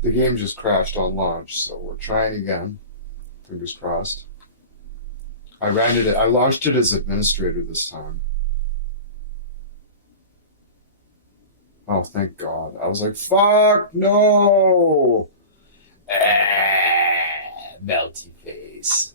The game just crashed on launch, so we're trying again. Fingers crossed. I launched it as administrator this time. Oh, thank God. I was like, fuck, no! Melty face.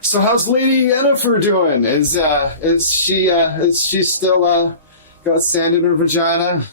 So how's Lady Yennefer doing? Is she still got sand in her vagina?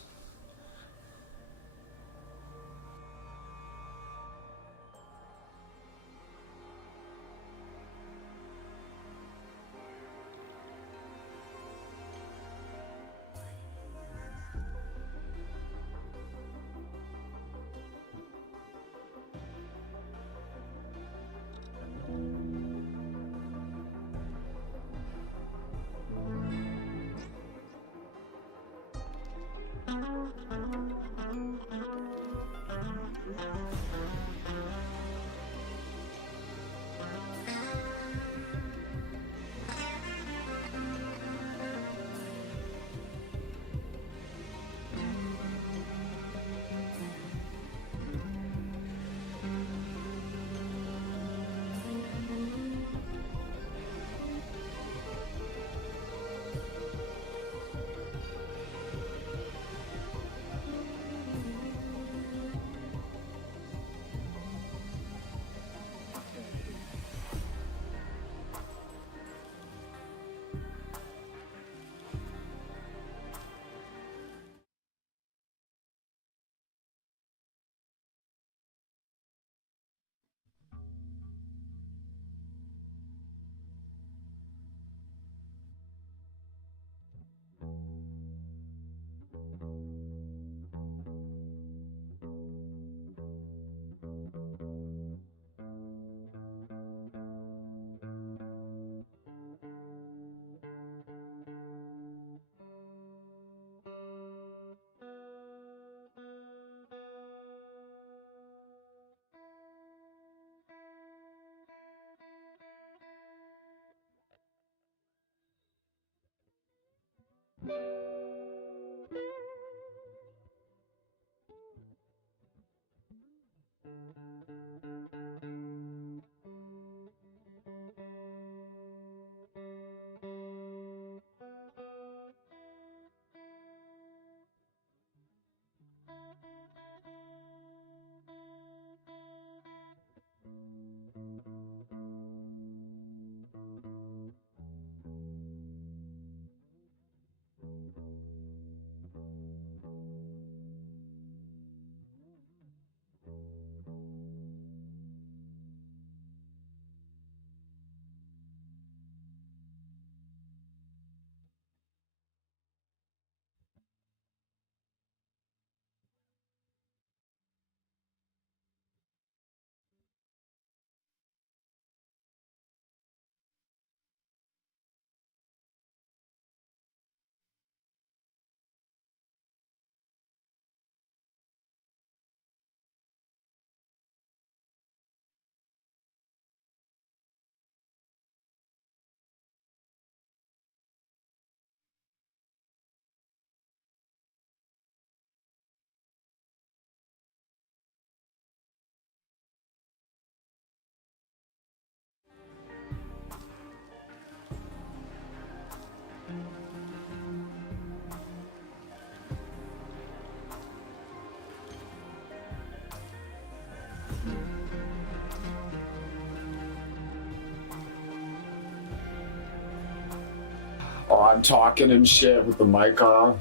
Oh, I'm talking and shit with the mic off.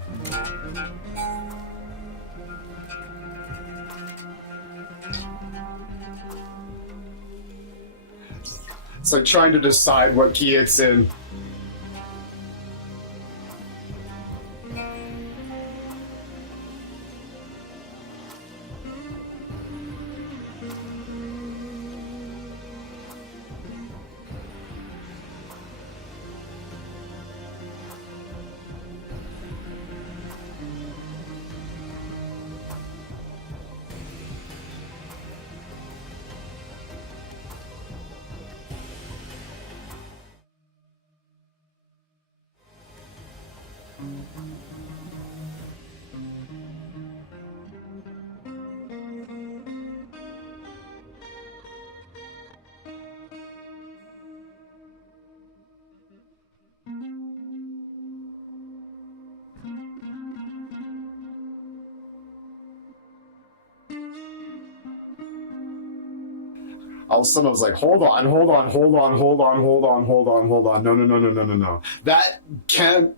It's like trying to decide what key it's in. All of a sudden I was like, hold on. No. That can't.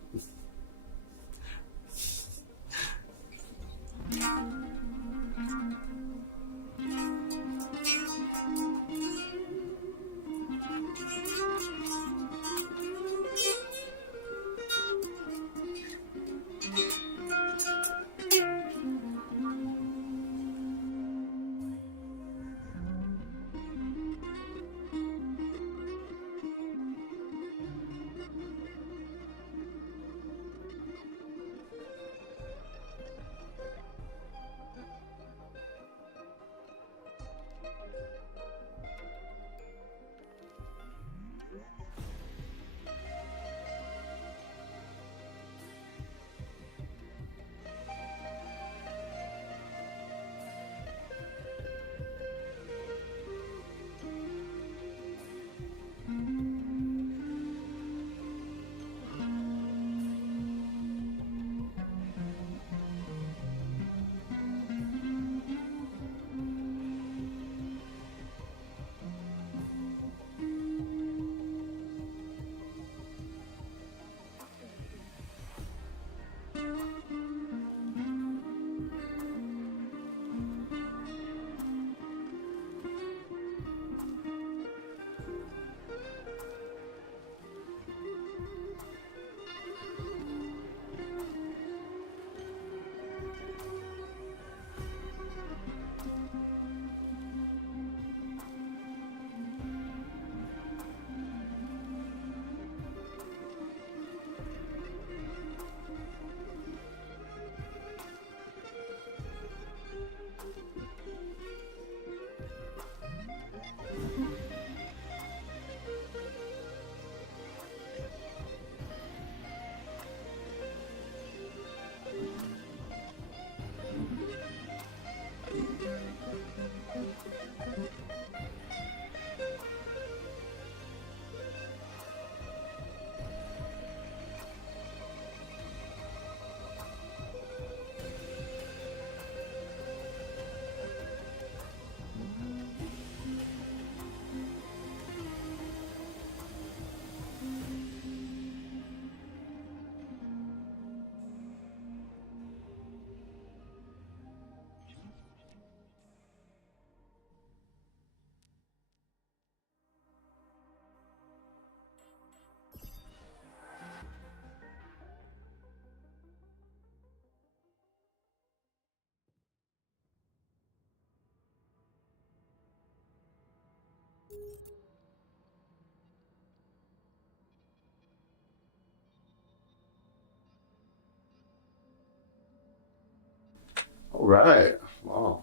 All right. Wow.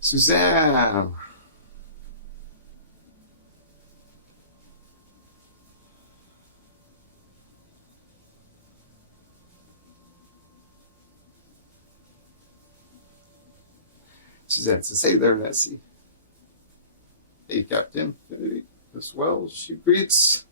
Suzanne. Suzanne says, hey there, Nessie. Hey, Captain. Hey, as well, she greets.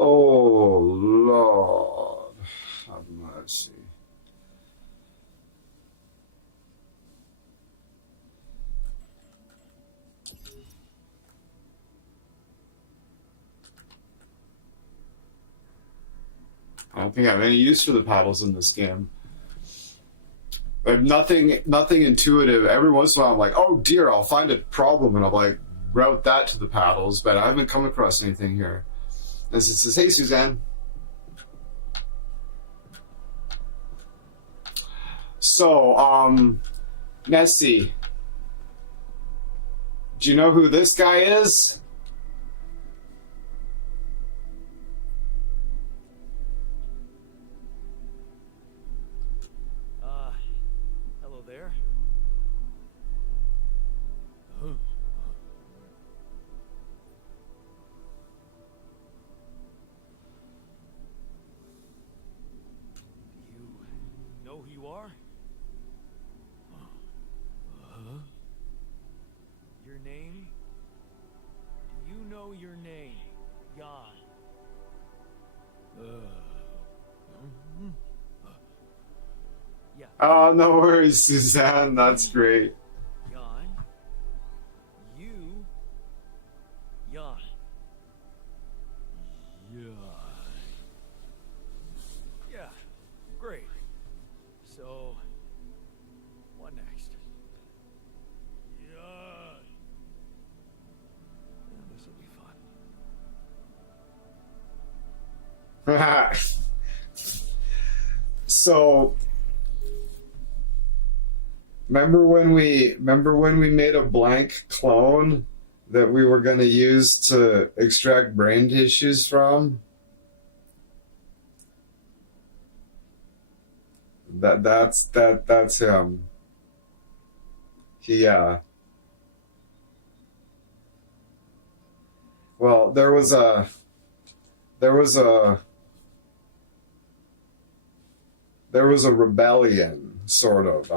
Oh, Lord. Have mercy. I don't think I have any use for the paddles in this game. I have nothing intuitive. Every once in a while, I'm like, oh dear, I'll find a problem, and I'll like route that to the paddles, but I haven't come across anything here. And it says, hey, Suzanne. So, Nessie, do you know who this guy is? Hello there. You know who you are? Your name? Do you know your name? Jan. Oh, no worries, Suzanne. That's great. Jan. You. Jan. Jan. Yeah, great. So, what next? Jan. Yeah, this will be fun. So, remember when we made a blank clone that we were going to use to extract brain tissues from? That's him. He well, there was a there was a rebellion, sort of.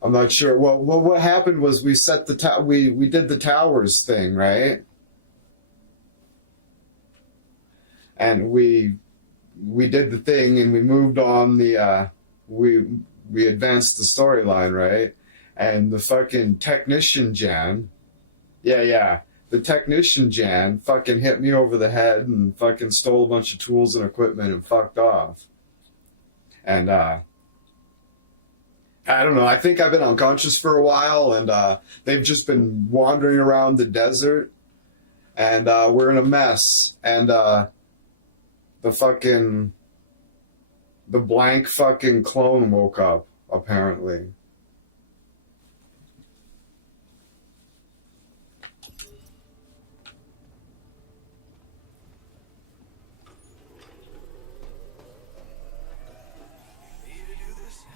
I'm not sure. Well, what happened was we set the we did the towers thing, right? And we did the thing, and we moved on we advanced the storyline, right? And the fucking technician Jan, yeah, the technician Jan fucking hit me over the head and fucking stole a bunch of tools and equipment and fucked off. And I don't know. I think I've been unconscious for a while, and they've just been wandering around the desert, and we're in a mess. And the blank fucking clone woke up, apparently.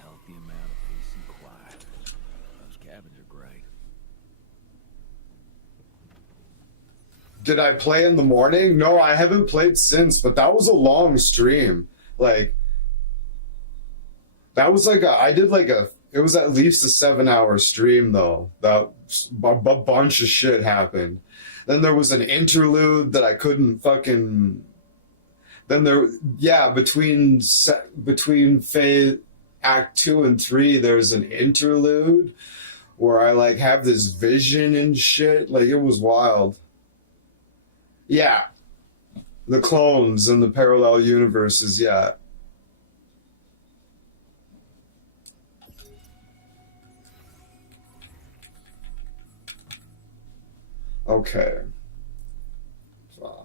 Healthy amount of peace and quiet. Those cabins are great. Did I play in the morning? No, I haven't played since, but that was a long stream. Like, that was like it was at least a 7-hour stream, though. That a bunch of shit happened. Then there was an interlude that I couldn't fucking. Then between phase Act 2 and 3, there's an interlude where I like have this vision and shit. Like, it was wild. Yeah, the clones and the parallel universes. Yeah. Okay. Fuck.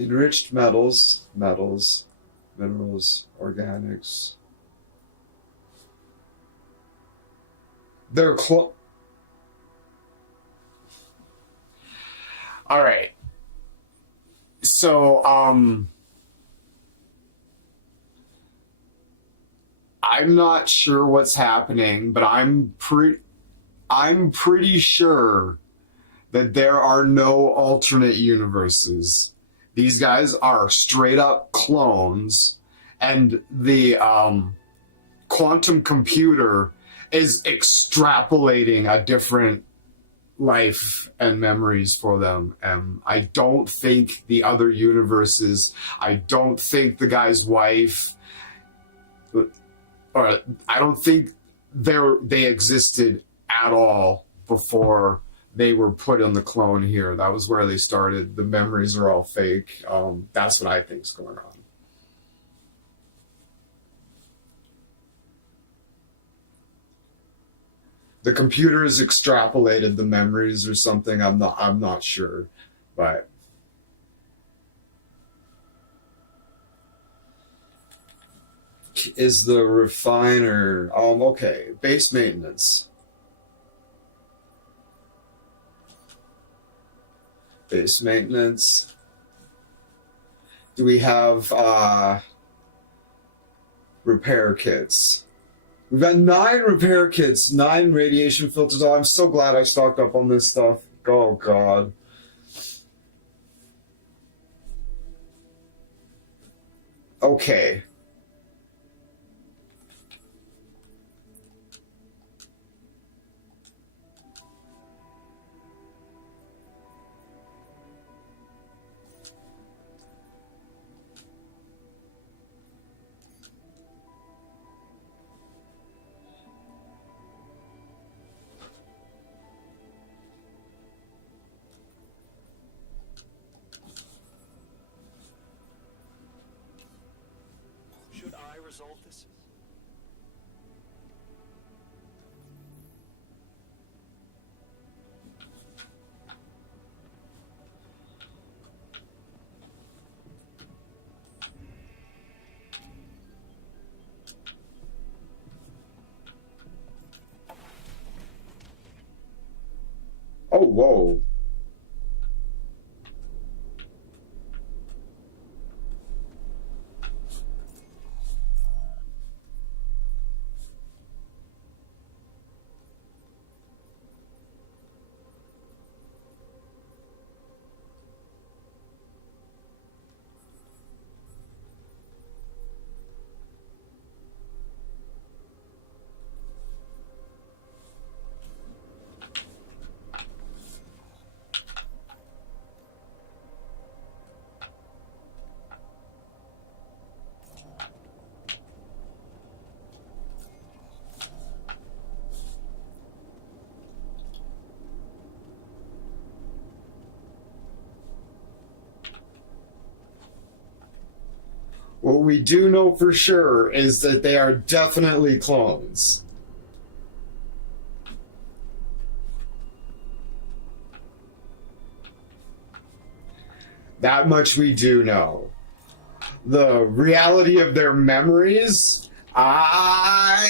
Enriched metals, minerals, organics. They're All right. So, I'm not sure what's happening, but I'm pretty sure that there are no alternate universes. These guys are straight up clones, and the quantum computer is extrapolating a different life and memories for them. I don't think the other universes, I don't think the guy's wife, or I don't think they existed at all before they were put on the clone here. That was where they started. The memories are all fake. That's what I think's going on. The computer has extrapolated the memories or something. I'm not sure, but is the refiner okay, base maintenance. Base maintenance. Do we have repair kits? We've got 9 repair kits, 9 radiation filters. Oh, I'm so glad I stocked up on this stuff. Oh, God. Okay. Should I resolve this? Oh, whoa. What we do know for sure is that they are definitely clones. That much we do know. The reality of their memories, I...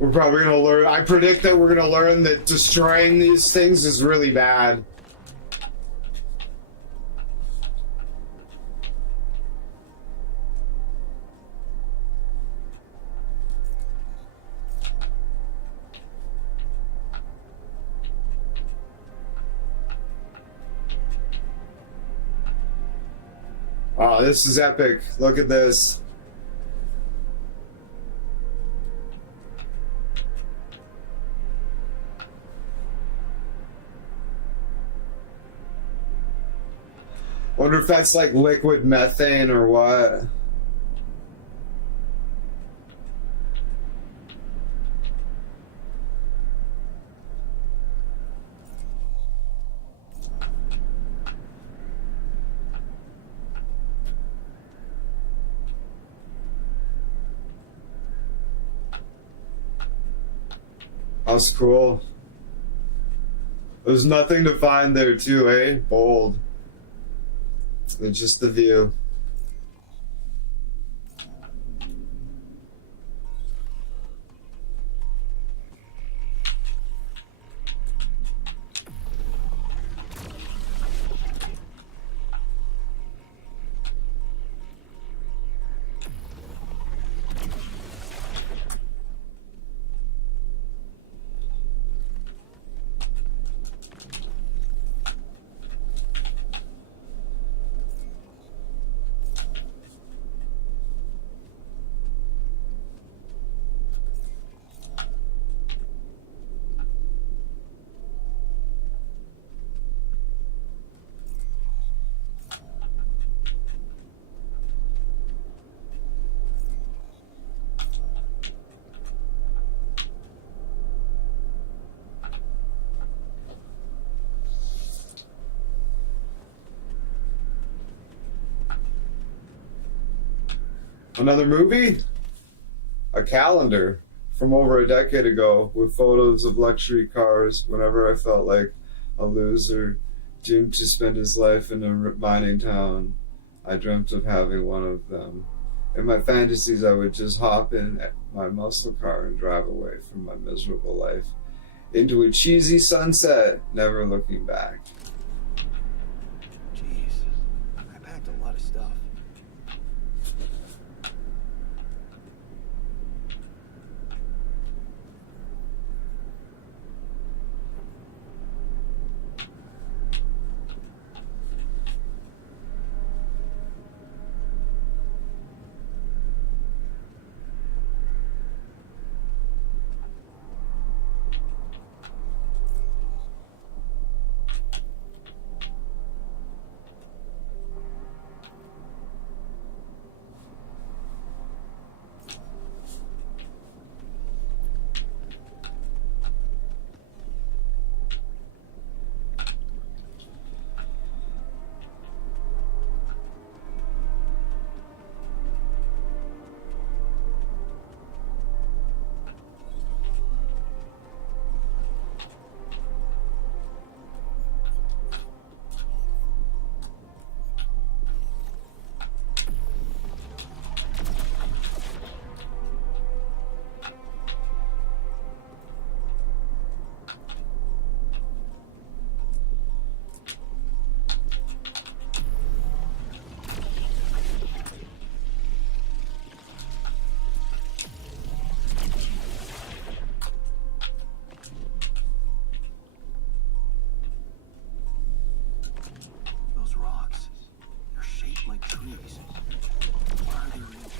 We're probably gonna learn. I predict that we're gonna learn that destroying these things is really bad. Oh, this is epic. Look at this. Wonder if that's like liquid methane or what. That's cool. There's nothing to find there too, eh? Bold. It's just the view. Another movie? A calendar from over a decade ago with photos of luxury cars whenever I felt like a loser doomed to spend his life in a mining town. I dreamt of having one of them. In my fantasies, I would just hop in my muscle car and drive away from my miserable life into a cheesy sunset, never looking back. Jeez, I packed a lot of stuff. Those rocks, they're shaped like trees. Why are they real?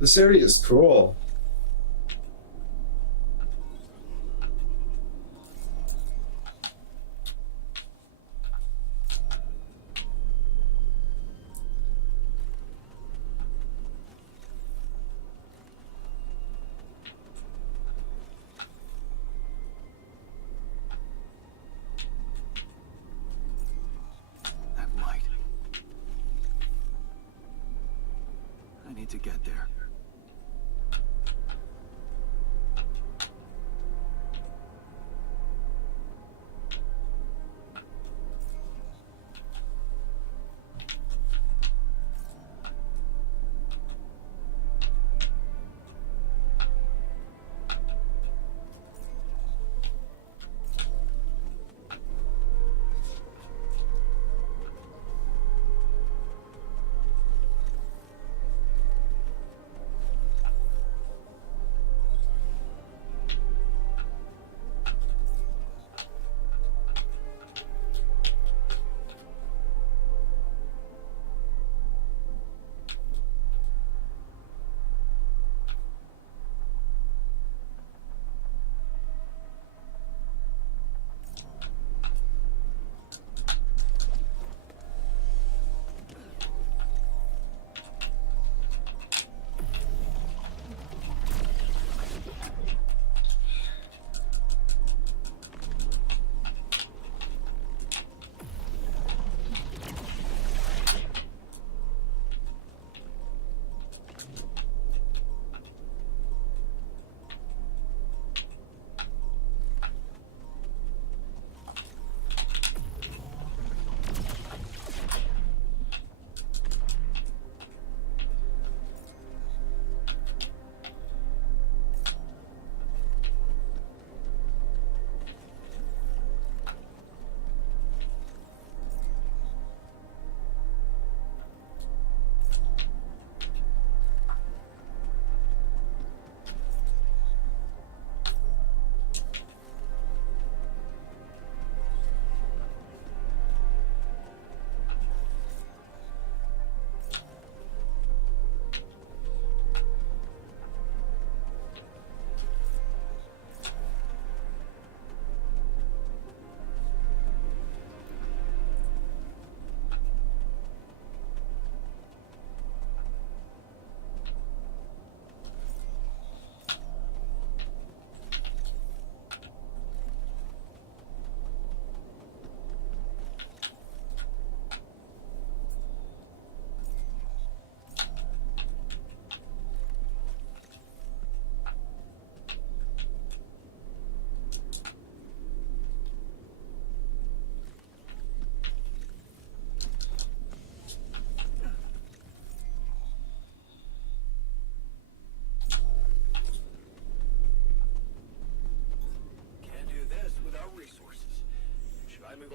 This area is cool. That light. I need to get there.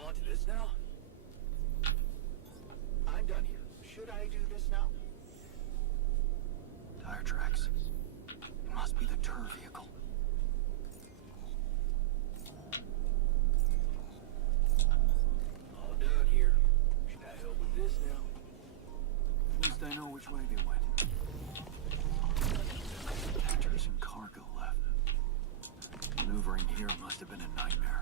on to this now? I'm done here. Should I do this now? Tire tracks. It must be the tour vehicle. All done here. Should I help with this now? At least I know which way they went. Actors and cargo left. Maneuvering here must have been a nightmare.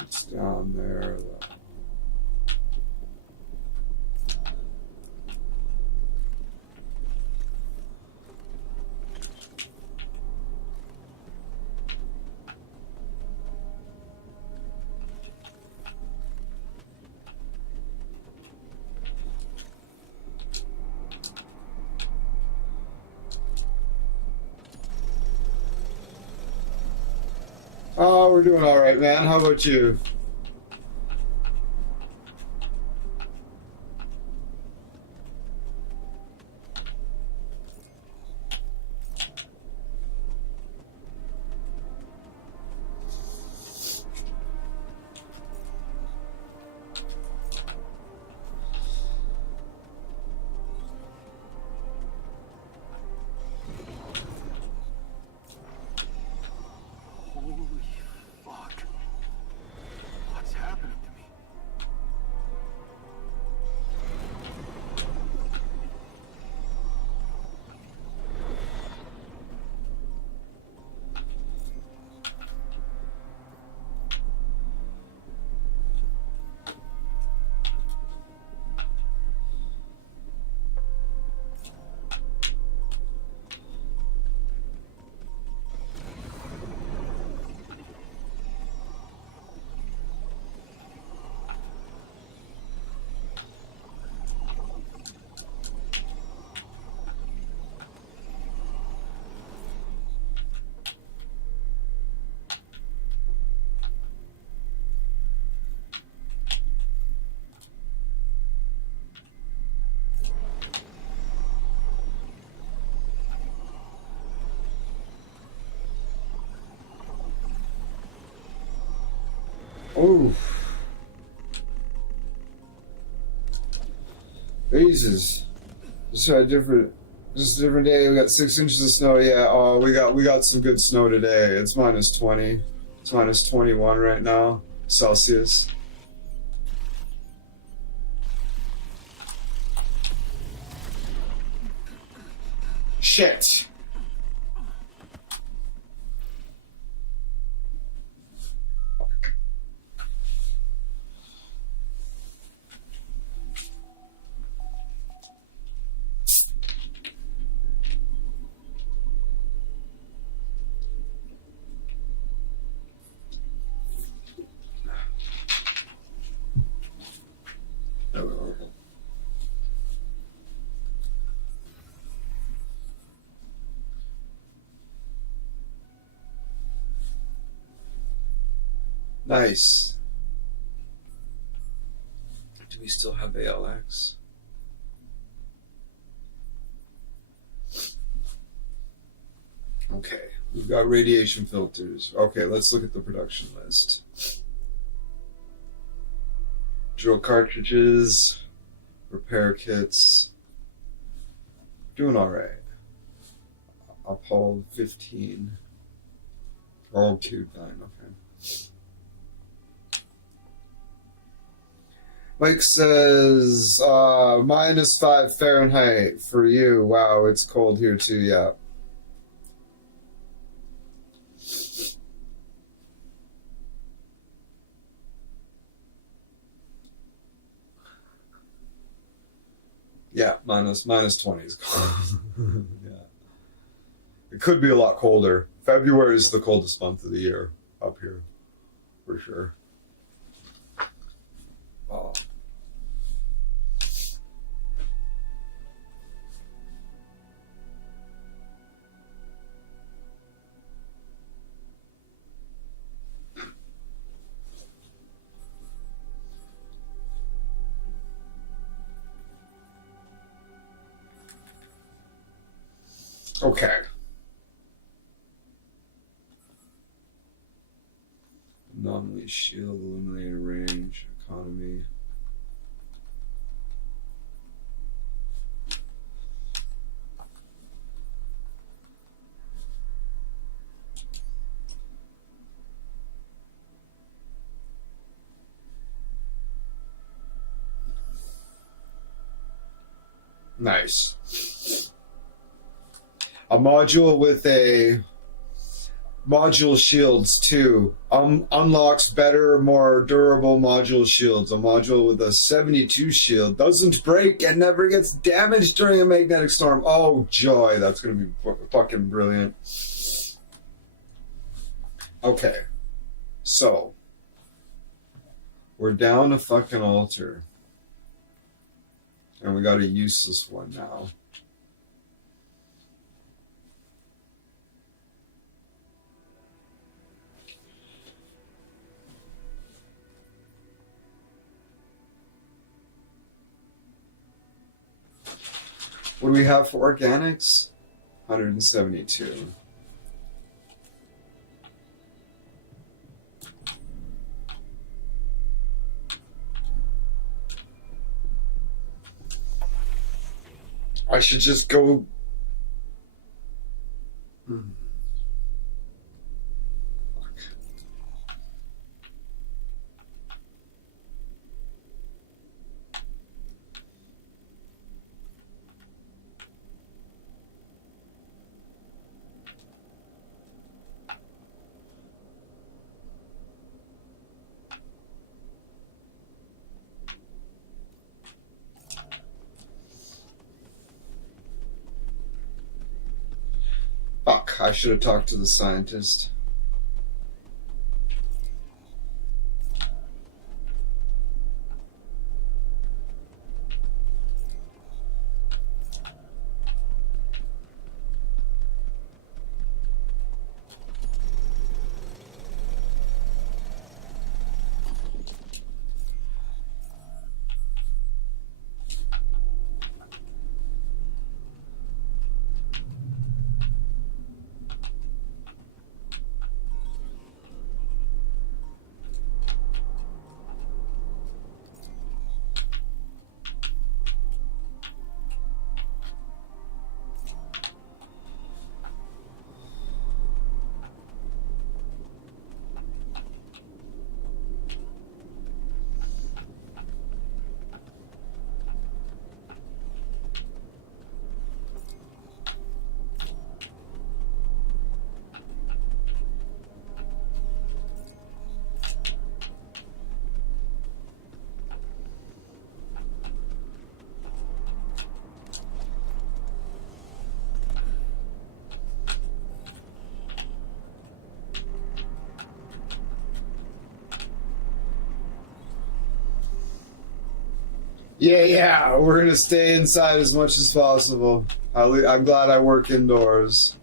It's down there. Oh, we're doing all right, man. How about you? Holy fuck. What's happening to me? Oh, Jesus! Just a different day. We got 6 inches of snow. Yeah. Oh, we got some good snow today. It's minus 20. It's minus 21 right now, Celsius. Shit. Nice. Do we still have ALX? Okay, we've got radiation filters. Okay, let's look at the production list. Drill cartridges, repair kits. Doing all right. Uphold 15. All tube 9, okay. Mike says, minus 5 Fahrenheit for you. Wow, it's cold here too, yeah. Yeah, minus 20 is cold. Yeah. It could be a lot colder. February is the coldest month of the year up here, for sure. Oh. Okay. Anomaly shield, illuminated range, economy. Nice. A module with a module shields too. Unlocks better, more durable module shields. A module with a 72 shield doesn't break and never gets damaged during a magnetic storm. Oh joy, that's gonna be fucking brilliant. Okay, so we're down a fucking altar, and we got a useless one now. What do we have for organics? 172. I should just go. Fuck, I should have talked to the scientist. Yeah, we're gonna stay inside as much as possible. I'm glad I work indoors.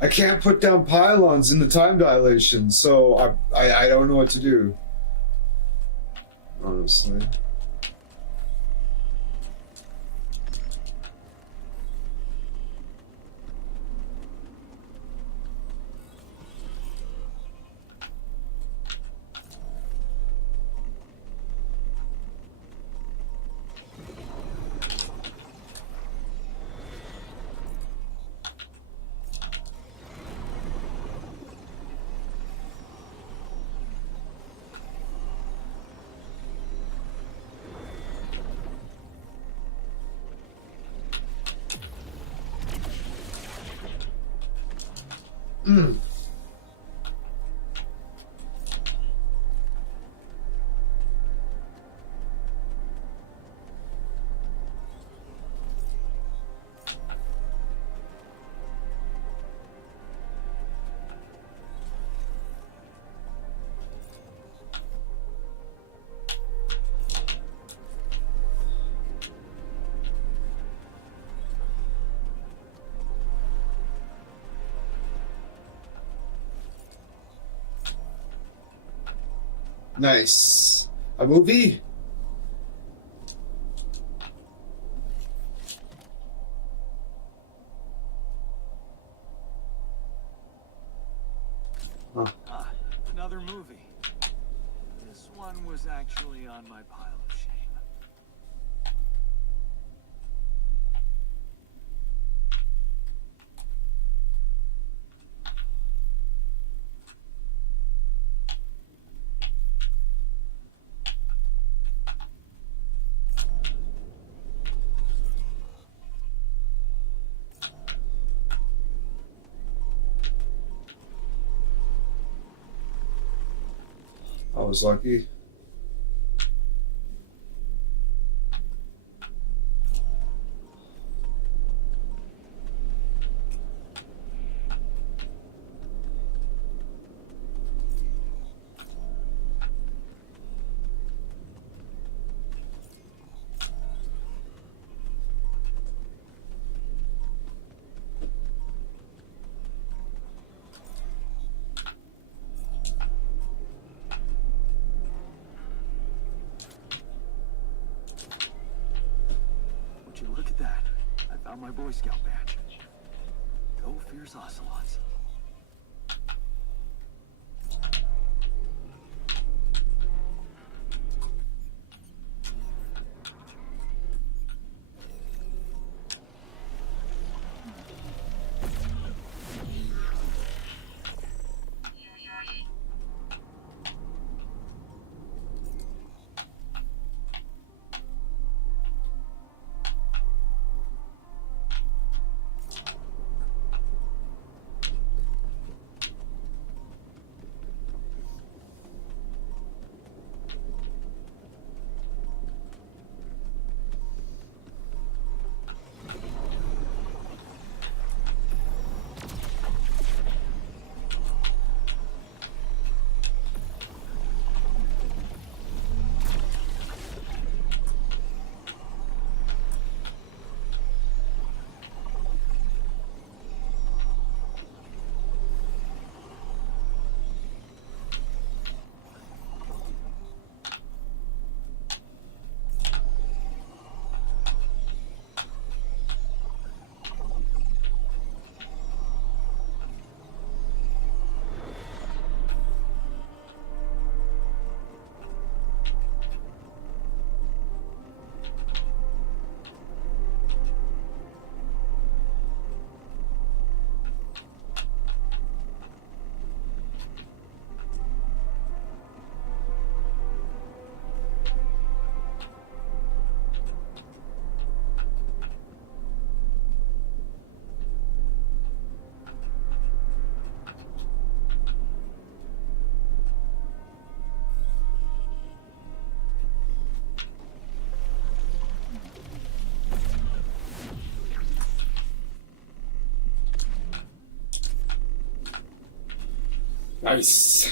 I can't put down pylons in the time dilation, so I don't know what to do. Honestly. Nice. A movie? Huh. Ah, another movie. This one was actually on my pile of shame. I was lucky. Would you look at that? I found my Boy Scout badge. Go Fierce Ocelots. Nice.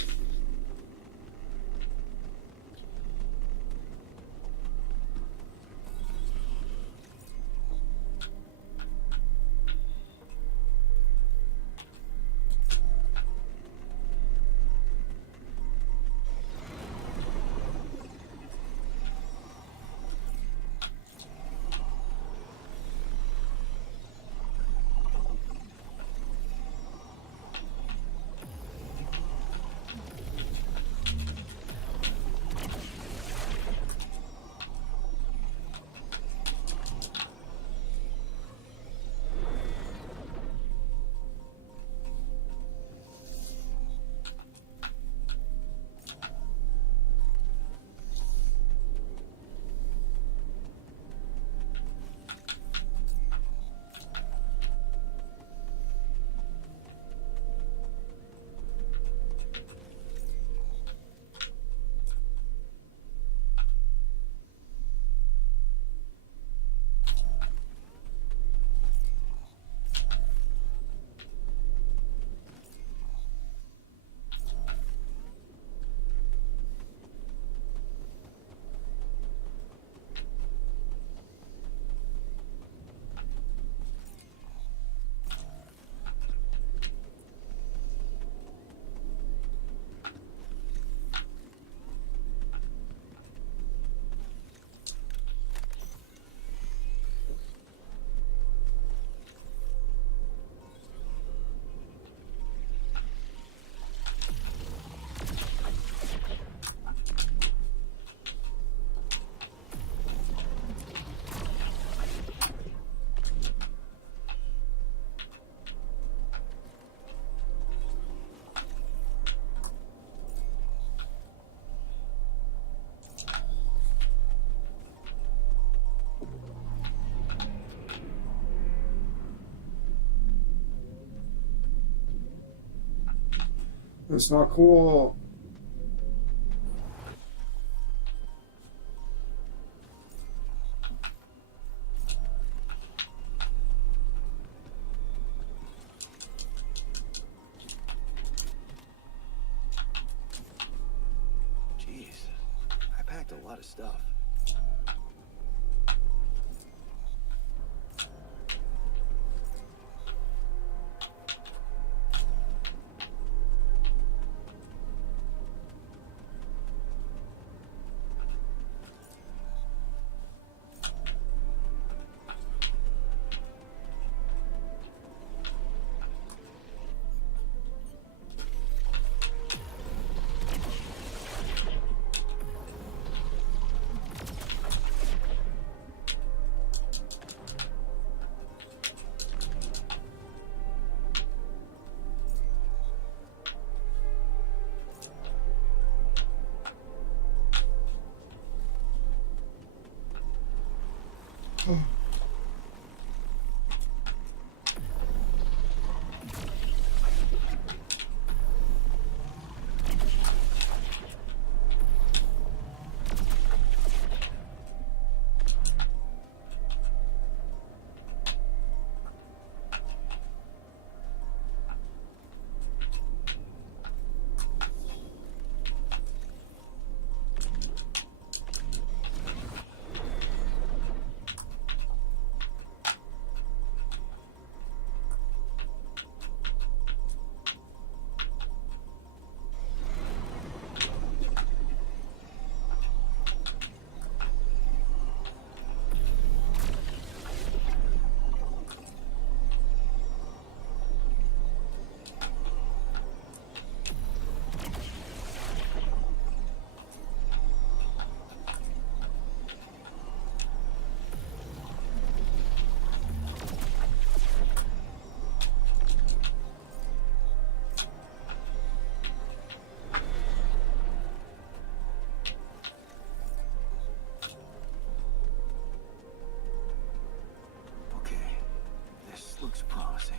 It's not cool. Jeez, I packed a lot of stuff. Okay, this looks promising.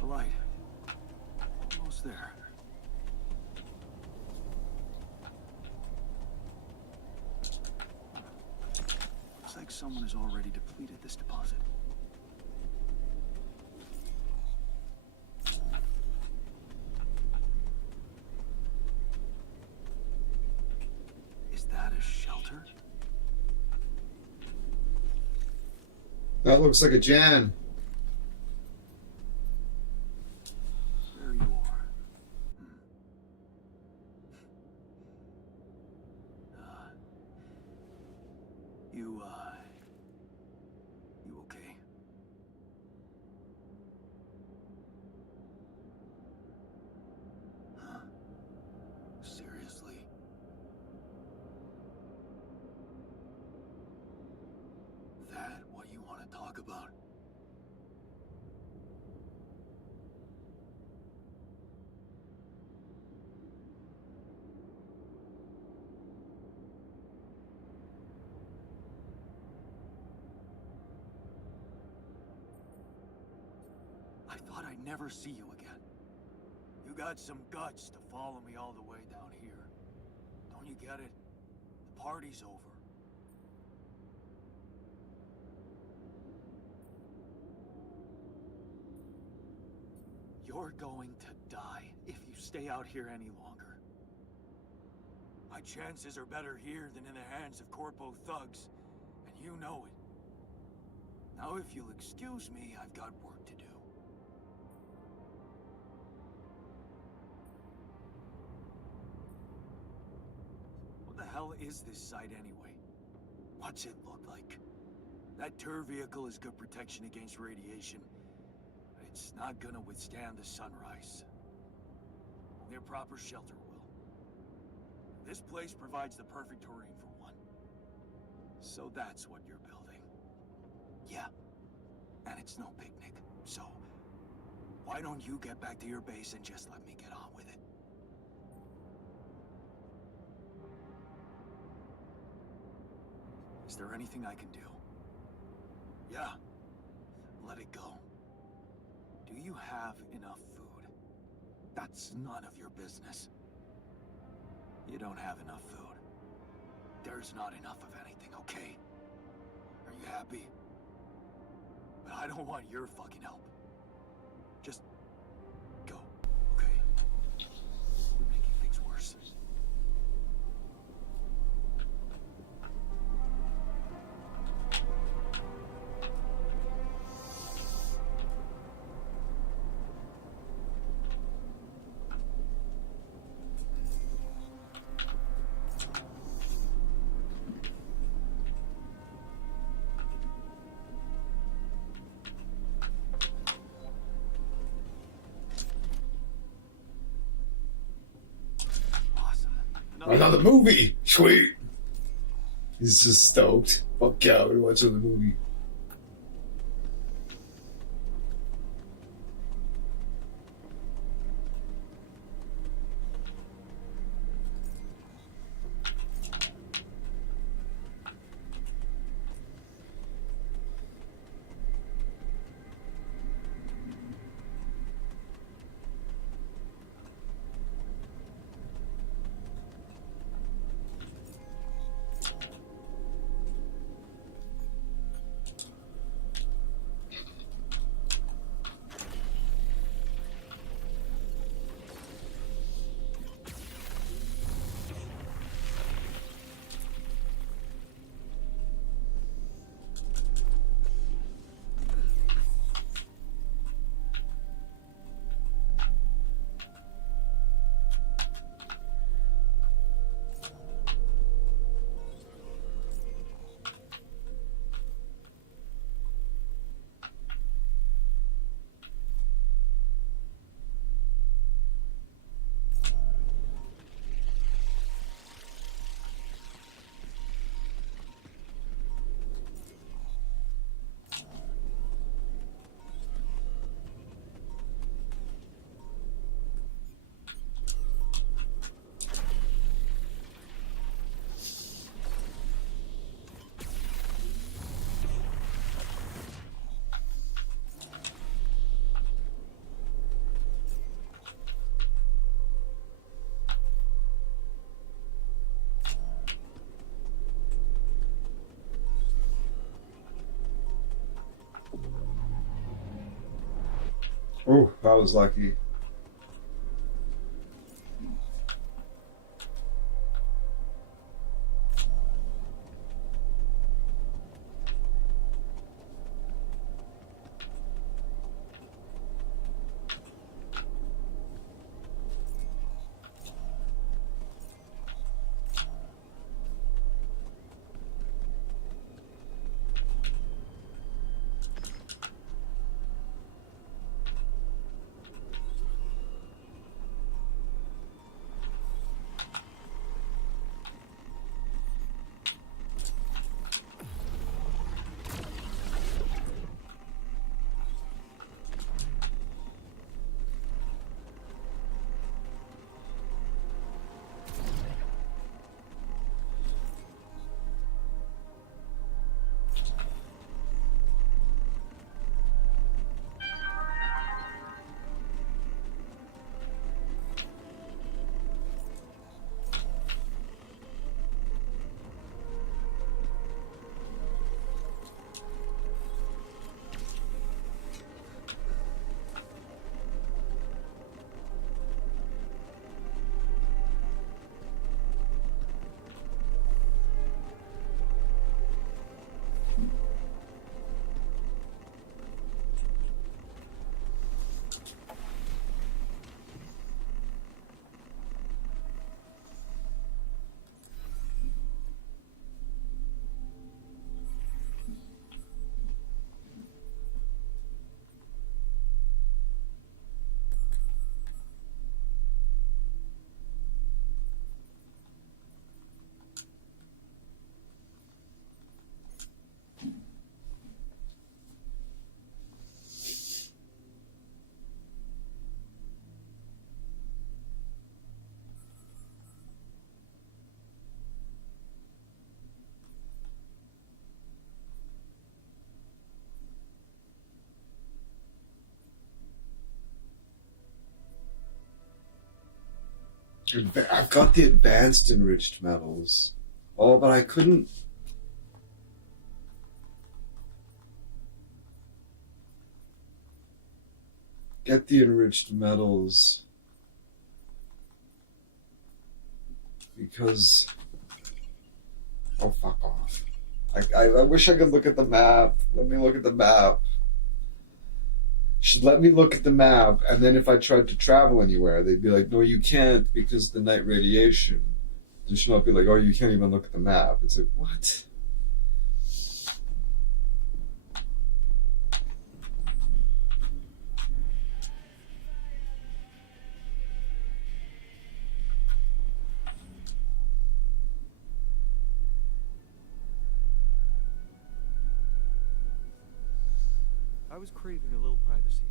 The light. Almost there. Looks like someone has already depleted this deposit. Is that a shelter? That looks like a Jan. There you are. Uh, you okay? Huh? Seriously? That what you want to talk about? I thought I'd never see you again. You got some guts to follow me all the way down here. Don't you get it? The party's over. You're going to die if you stay out here any longer. My chances are better here than in the hands of Corpo thugs, and you know it. Now if you'll excuse me, I've got work to do. What the hell is this site anyway? What's it look like? That tour vehicle is good protection against radiation. It's not gonna withstand the sunrise. Only a proper shelter will. This place provides the perfect terrain for one. So that's what you're building. Yeah. And it's no picnic. So, why don't you get back to your base and just let me get on with it? Is there anything I can do? Yeah. Let it go. Do you have enough food? That's none of your business. You don't have enough food. There's not enough of anything, okay? Are you happy? But I don't want your fucking help. Just go, okay? You're making things worse. Another movie! Sweet! He's just stoked. Fuck yeah, we're watching the movie. Oh, that was lucky. I've got the advanced enriched metals. Oh, but I couldn't. Get the enriched metals. Because. Oh, fuck off. I wish I could look at the map. Let me look at the map. Should let me look at the map, and then if I tried to travel anywhere, they'd be like, no, you can't because the night radiation. They should not be like, oh, you can't even look at the map. It's like, what? I was craving a little privacy.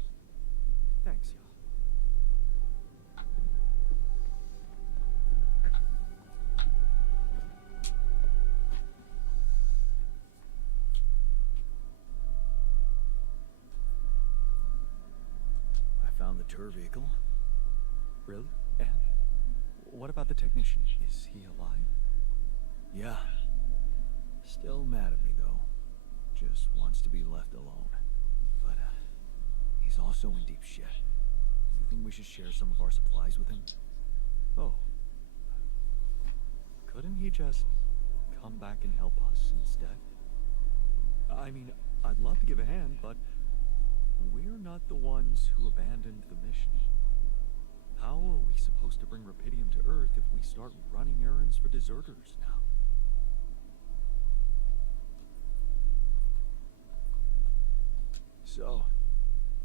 Thanks, y'all. I found the tour vehicle. Really? And what about the technician? Is he alive? Yeah. Still mad at me, though. Just wants to be left alone. But, he's also in deep shit. You think we should share some of our supplies with him? Oh. Couldn't he just come back and help us instead? I mean, I'd love to give a hand, but we're not the ones who abandoned the mission. How are we supposed to bring Rapidium to Earth if we start running errands for deserters now? So,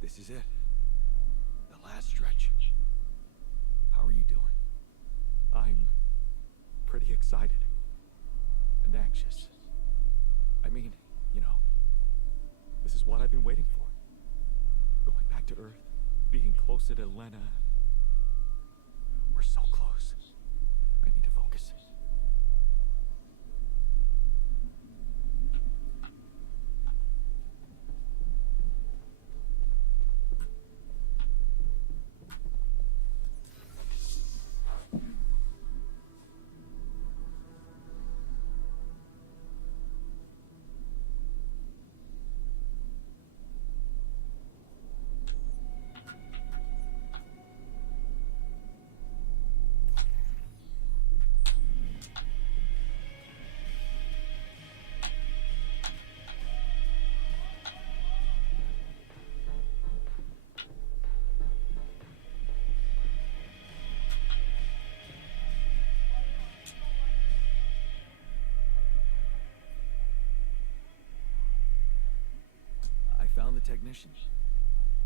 this is it. The last stretch. How are you doing? I'm pretty excited. And anxious. I mean, you know, this is what I've been waiting for. Going back to Earth, being closer to Lena. We're so close. I need to focus. Found the technician.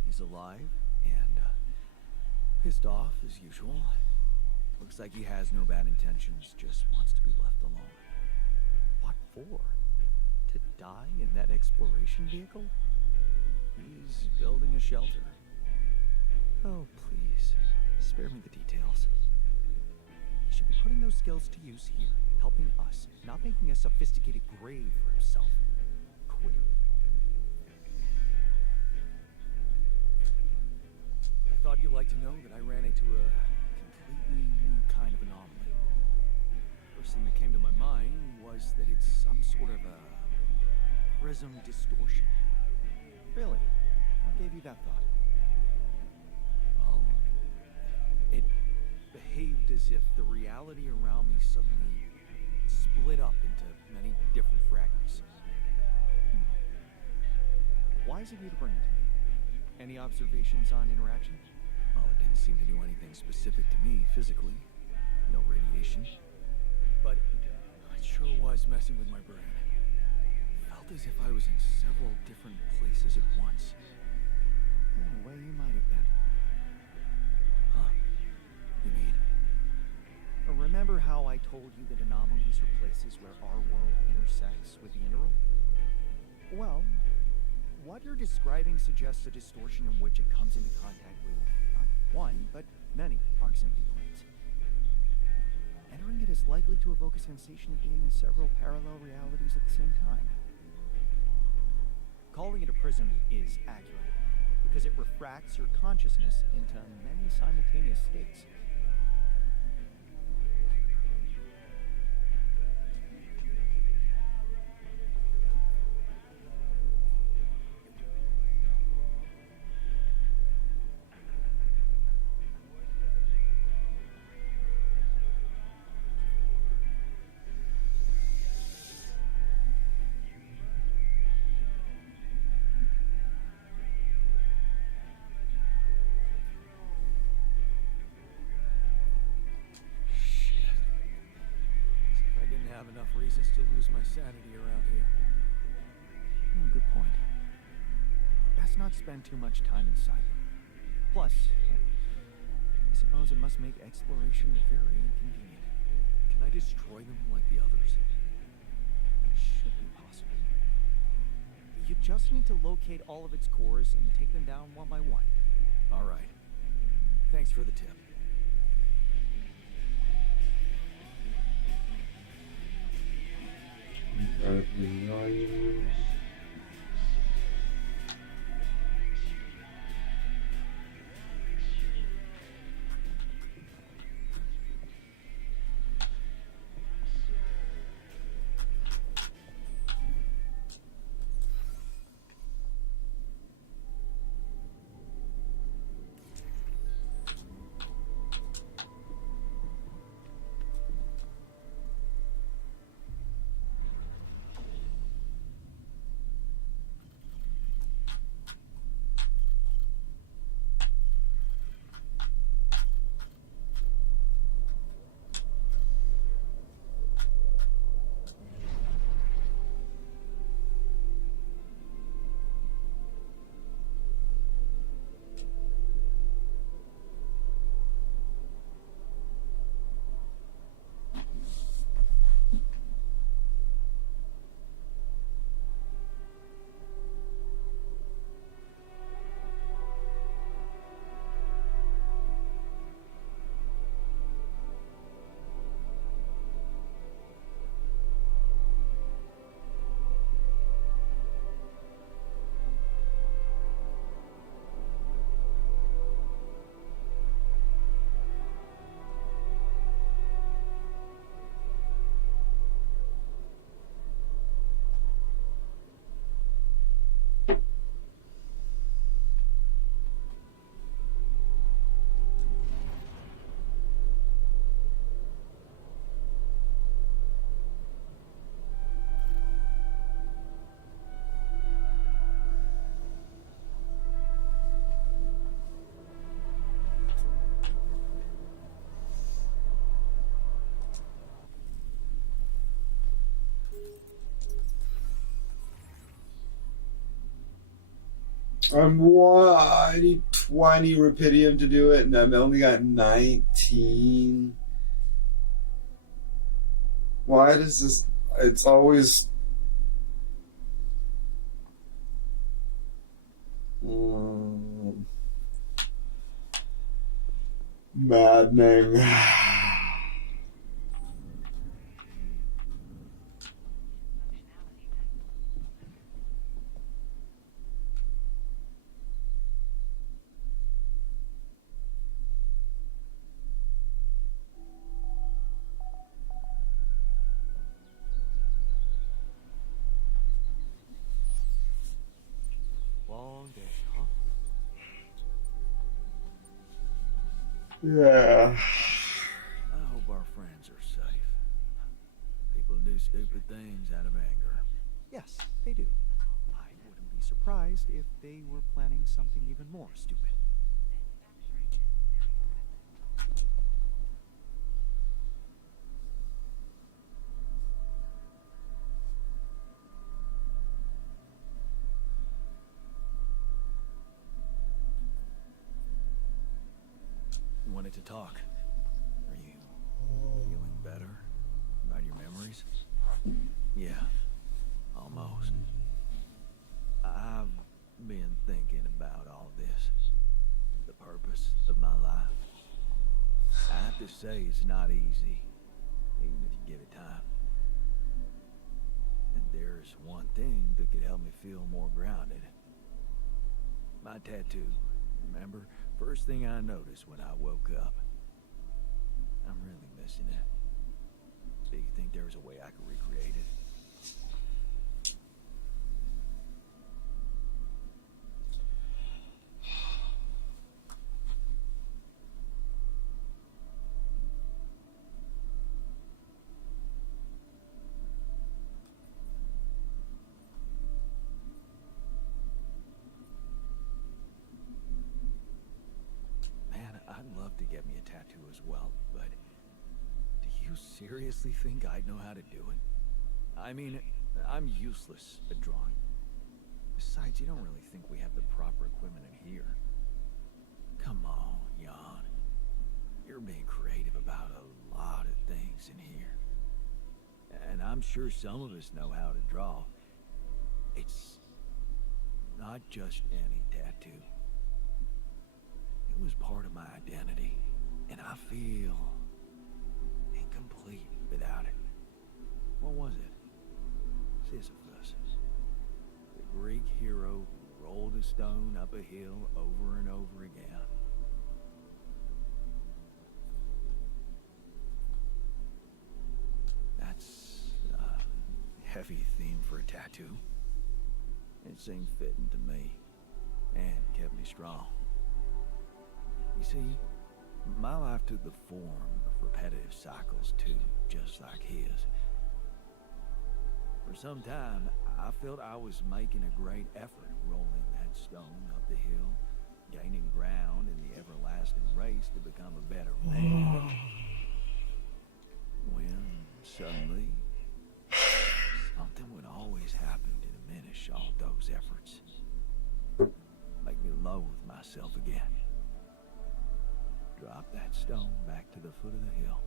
He's alive and pissed off as usual. Looks like he has no bad intentions, just wants to be left alone. What for? To die in that exploration vehicle? He's building a shelter. Oh, please. Spare me the details. He should be putting those skills to use here, helping us, not making a sophisticated grave for himself. Quit. I thought you'd like to know that I ran into a completely new kind of anomaly. First thing that came to my mind was that it's some sort of a prism distortion. Really? What gave you that thought? Well, it behaved as if the reality around me suddenly split up into many different fragments. Why is it you to bring it to me? Any observations on interaction? Well, it didn't seem to do anything specific to me physically. No radiation. But it sure was messing with my brain. Felt as if I was in several different places at once. In a way, you might have been. Huh? You mean? Remember how I told you that anomalies are places where our world intersects with the interworld? Well, what you're describing suggests a distortion in which it comes into contact with not one, but many proximity points. Entering it is likely to evoke a sensation of being in several parallel realities at the same time. Calling it a prism is accurate, because it refracts your consciousness into many simultaneous states. reasons to lose my sanity around here. Oh, good point. Best not spend too much time inside them. Plus, I suppose it must make exploration very inconvenient. Can I destroy them like the others? It should be possible. You just need to locate all of its cores and take them down one by one. All right. Thanks for the tip. I need 20 Rapidium to do it, and I've only got 19. Why does this... It's always... maddening. Long day, huh? Yeah. I hope our friends are safe. People do stupid things out of anger. Yes, they do. I wouldn't be surprised if they were planning something even more stupid. Wanted to talk. Are you feeling better about your memories? Yeah, almost. I've been thinking about all this. The purpose of my life. I have to say it's not easy, even if you give it time. And there's one thing that could help me feel more grounded. My tattoo, remember? First thing I noticed when I woke up. I'm really missing it. Do you think there was a way I could recreate it? I'd love to get me a tattoo as well, but do you seriously think I'd know how to do it? I mean, I'm useless at drawing. Besides, you don't really think we have the proper equipment in here. Come on, Jan. You're being creative about a lot of things in here. And I'm sure some of us know how to draw. It's not just any tattoo. It was part of my identity, and I feel incomplete without it. What was it? Sisyphus. The Greek hero who rolled a stone up a hill over and over again. That's a heavy theme for a tattoo. It seemed fitting to me, and kept me strong. You see, my life took the form of repetitive cycles too, just like his. For some time, I felt I was making a great effort rolling that stone up the hill, gaining ground in the everlasting race to become a better man. When, suddenly, something would always happen to diminish all those efforts. Make me loathe myself again. Drop that stone back to the foot of the hill.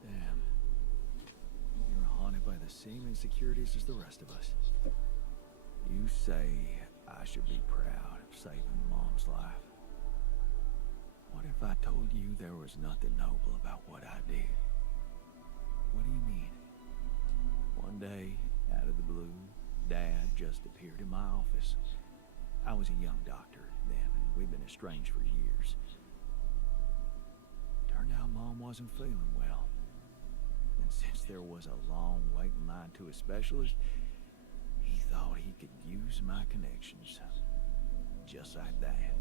Damn. You're haunted by the same insecurities as the rest of us. You say I should be proud of saving Mom's life. What if I told you there was nothing noble about what I did? What do you mean? One day, out of the blue, Dad just appeared in my office. I was a young doctor then, and we'd been estranged for years. Turned out Mom wasn't feeling well. And since there was a long waiting line to a specialist, he thought he could use my connections. Just like that.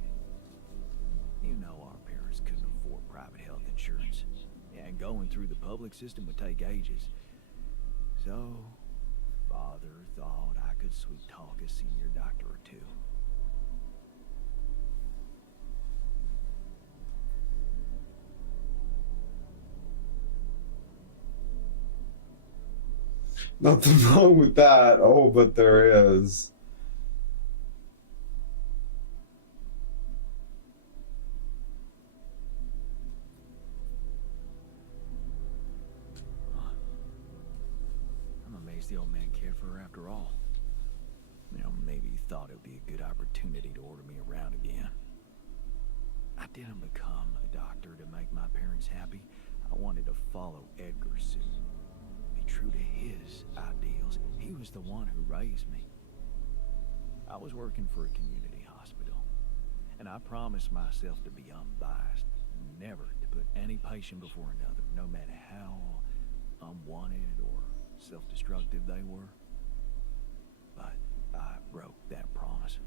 You know our parents couldn't afford private health insurance. And going through the public system would take ages. So, Father thought I could sweet talk a senior doctor or two. Nothing wrong with that. Oh, but there is. I'm amazed the old man cared for her after all. You know, maybe he thought it would be a good opportunity to order me around again. I didn't become a doctor to make my parents happy. I wanted to follow Edgar's suit. Be true to his ideals. He was the one who raised me. I was working for a community hospital, and I promised myself to be unbiased, never to put any patient before another, no matter how unwanted or self-destructive they were. But I broke that promise.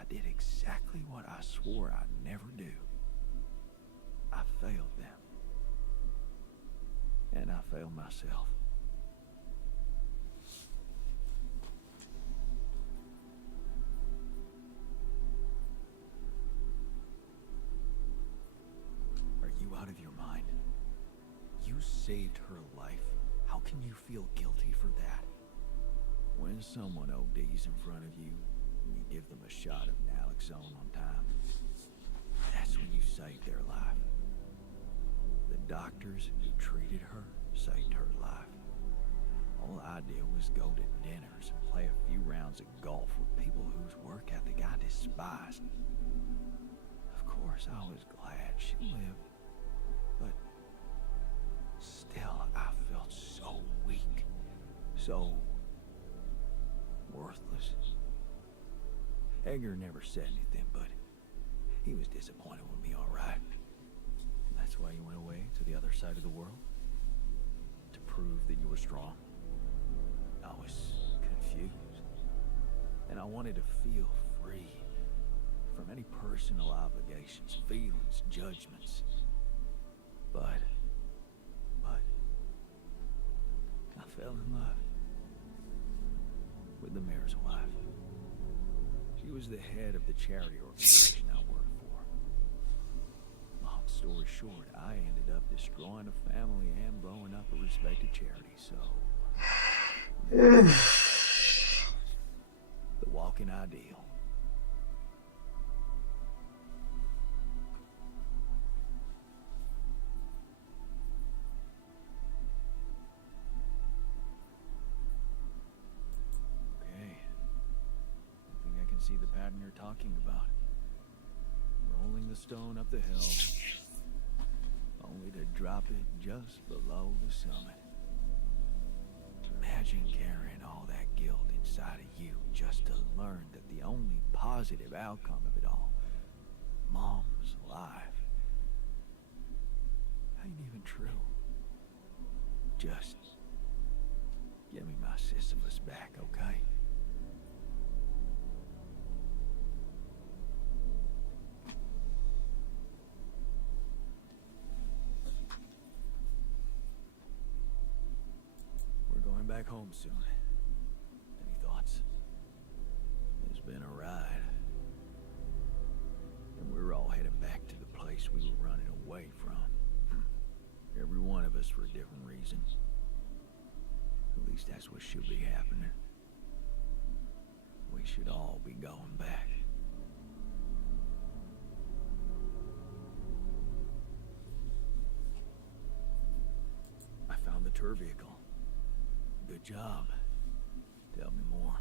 I did exactly what I swore I'd never do. I failed them. And I failed myself. Are you out of your mind? You saved her life. How can you feel guilty for that? When someone ODs in front of you, and you give them a shot of naloxone on time, that's when you saved their life. The doctors who treated her saved her life. All I did was go to dinners and play a few rounds of golf with people whose work ethic I despised. Of course, I was glad she lived, but still, I felt so weak, so worthless. Edgar never said anything, but he was disappointed with me, all right. That's why you went away to the other side of the world? To prove that you were strong? I was confused. And I wanted to feel free from any personal obligations, feelings, judgments. But I fell in love with the mayor's wife. She was the head of the charity organization I worked for. Long story short, I ended up destroying a family and blowing up a respected charity, so... the walking ideal. See the pattern you're talking about. Rolling the stone up the hill, only to drop it just below the summit. Imagine carrying all that guilt inside of you just to learn that the only positive outcome of it all, Mom's life, ain't even true. Just give me my Sisyphus back, okay? Back home soon. Any thoughts? It's been a ride. And we're all heading back to the place we were running away from. Every one of us for different reasons. At least that's what should be happening. We should all be going back. I found the tour vehicle. Good job. Tell me more.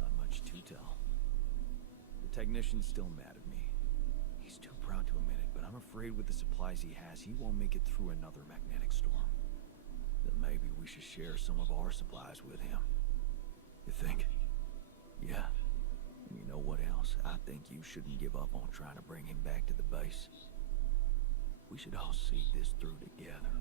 Not much to tell. The technician's still mad at me. He's too proud to admit it, but I'm afraid with the supplies he has, he won't make it through another magnetic storm. Then maybe we should share some of our supplies with him. You think? Yeah. And you know what else? I think you shouldn't give up on trying to bring him back to the base. We should all see this through together.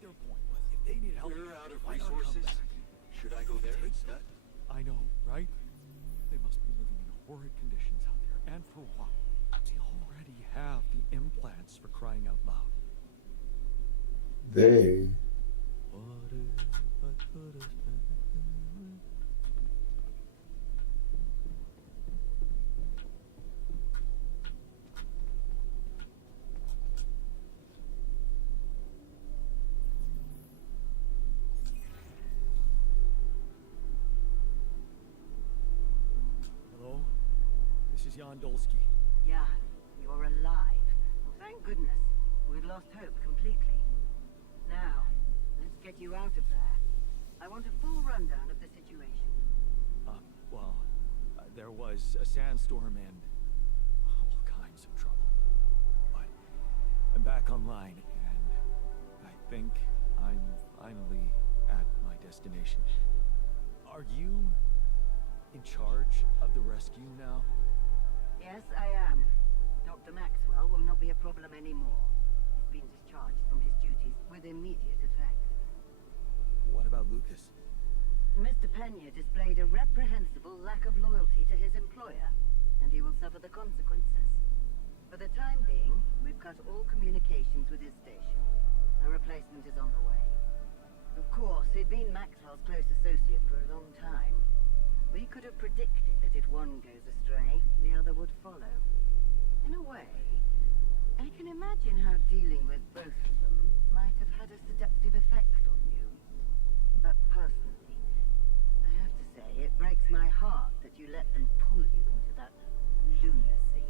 Their point, but if they need help, we're out of why not come resources. back? Should I go there instead? I know, right? They must be living in horrid conditions out there, and for what? They already have the implants, for crying out loud. They. What if I could have spent Jan Dolsky. Yeah, you're alive. Well, thank goodness. We'd lost hope completely. Now, let's get you out of there. I want a full rundown of the situation. There was a sandstorm and all kinds of trouble. But I'm back online, and I think I'm finally at my destination. Are you in charge of the rescue now? Yes, I am. Dr. Maxwell will not be a problem anymore. He's been discharged from his duties with immediate effect. What about Lucas? Mr. Pena displayed a reprehensible lack of loyalty to his employer, and he will suffer the consequences. For the time being, we've cut all communications with his station. A replacement is on the way. Of course, he'd been Maxwell's close associate for a long time. We could have predicted that if one goes astray, the other would follow. In a way, I can imagine how dealing with both of them might have had a seductive effect on you. But personally, I have to say, it breaks my heart that you let them pull you into that lunacy.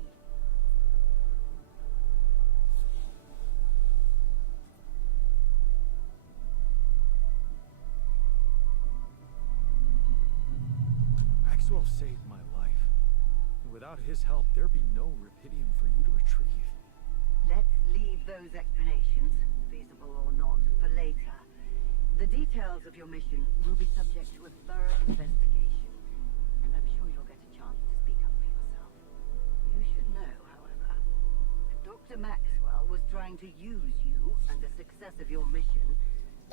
Maxwell saved my life. And without his help, there'd be no Rapidium for you to retrieve. Let's leave those explanations, feasible or not, for later. The details of your mission will be subject to a thorough investigation, and I'm sure you'll get a chance to speak up for yourself. You should know, however, that Dr. Maxwell was trying to use you and the success of your mission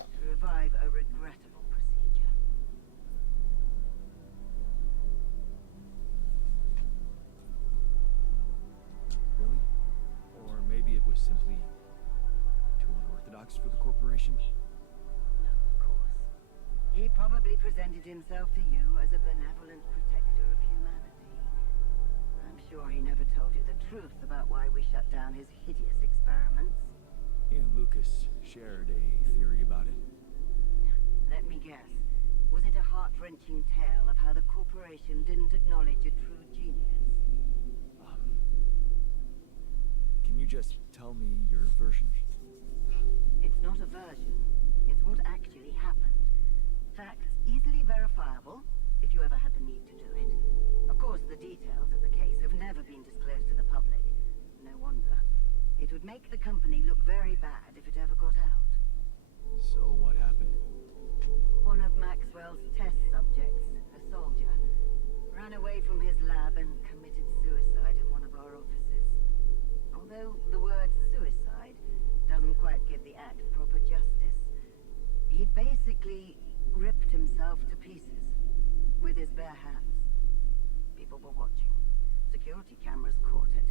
to revive a regrettable procedure. Really? Or maybe it was simply too unorthodox for the corporation? No, of course. He probably presented himself to you as a benevolent protector of humanity. I'm sure he never told you the truth about why we shut down his hideous experiments. He and Lucas shared a theory about it. Let me guess. Was it a heart-wrenching tale of how the corporation didn't acknowledge a true genius? Can you just tell me your version? It's not a version. It's what actually happened. Facts easily verifiable, if you ever had the need to do it. Of course, the details of the case have never been disclosed to the public. No wonder. It would make the company look very bad if it ever got out. So what happened? One of Maxwell's test subjects, a soldier, ran away from his lab and committed suicide in one of our offices. Although the word suicide doesn't quite give the act proper justice, he basically ripped himself to pieces with his bare hands. People were watching. Security cameras caught it.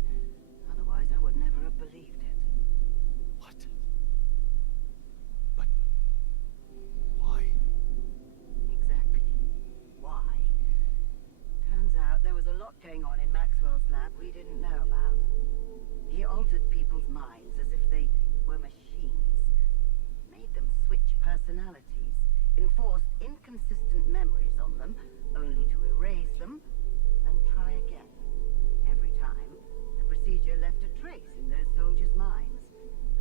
Otherwise, I would never have believed it. What? But why? Exactly. Why? Turns out there was a lot going on in Maxwell's lab we didn't know about. He altered people's minds as if they were machines. Made them switch personalities. Enforced inconsistent memories on them, only to erase them and try again. Every time, the procedure left a trace in those soldiers' minds.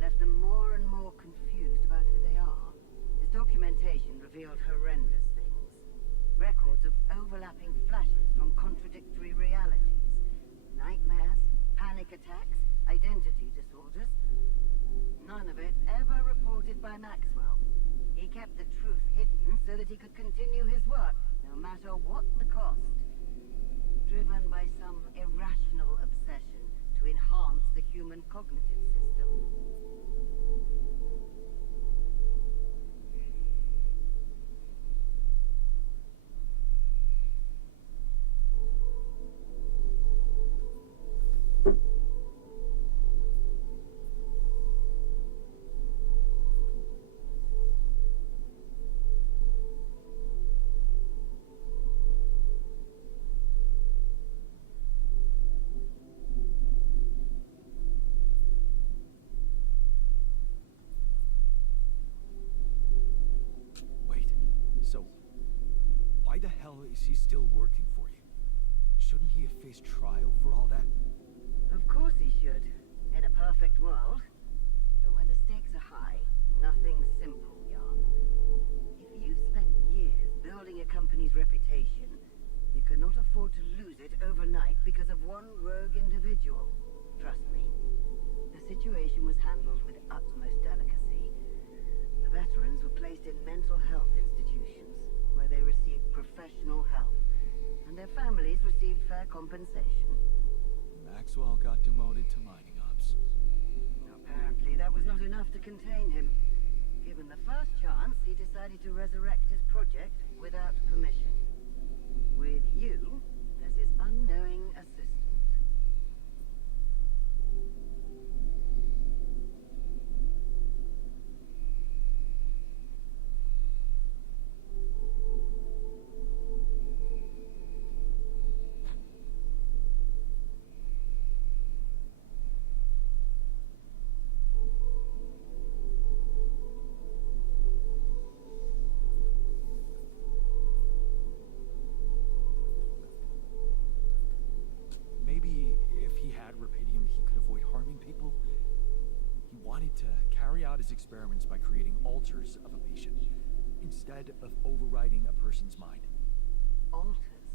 Left them more and more confused about who they are. His documentation revealed horrendous things. Records of overlapping flashes from contradictory realities. Nightmares, panic attacks, identity disorders. None of it ever reported by Maxwell. He kept the truth hidden so that he could continue his work, no matter what the cost. Driven by some irrational obsession to enhance the human cognitive system. Wait, so why the hell is he still working for you? Shouldn't he have faced trial for all that? Of course he should, in a perfect world. But when the stakes are high, nothing's simple, Jan. If you've spent years building a company's reputation, you cannot afford to lose it overnight because of one rogue individual. Trust me. The situation was handled with utmost delicacy. The veterans were placed in mental health institutions, where they received professional help, and their families received fair compensation. Maxwell got demoted to mining ops. Apparently, that was not enough to contain him. Given the first chance, he decided to resurrect his project without permission. With you as his unknowing assistant. experiments by creating alters of a patient, instead of overriding a person's mind. Alters?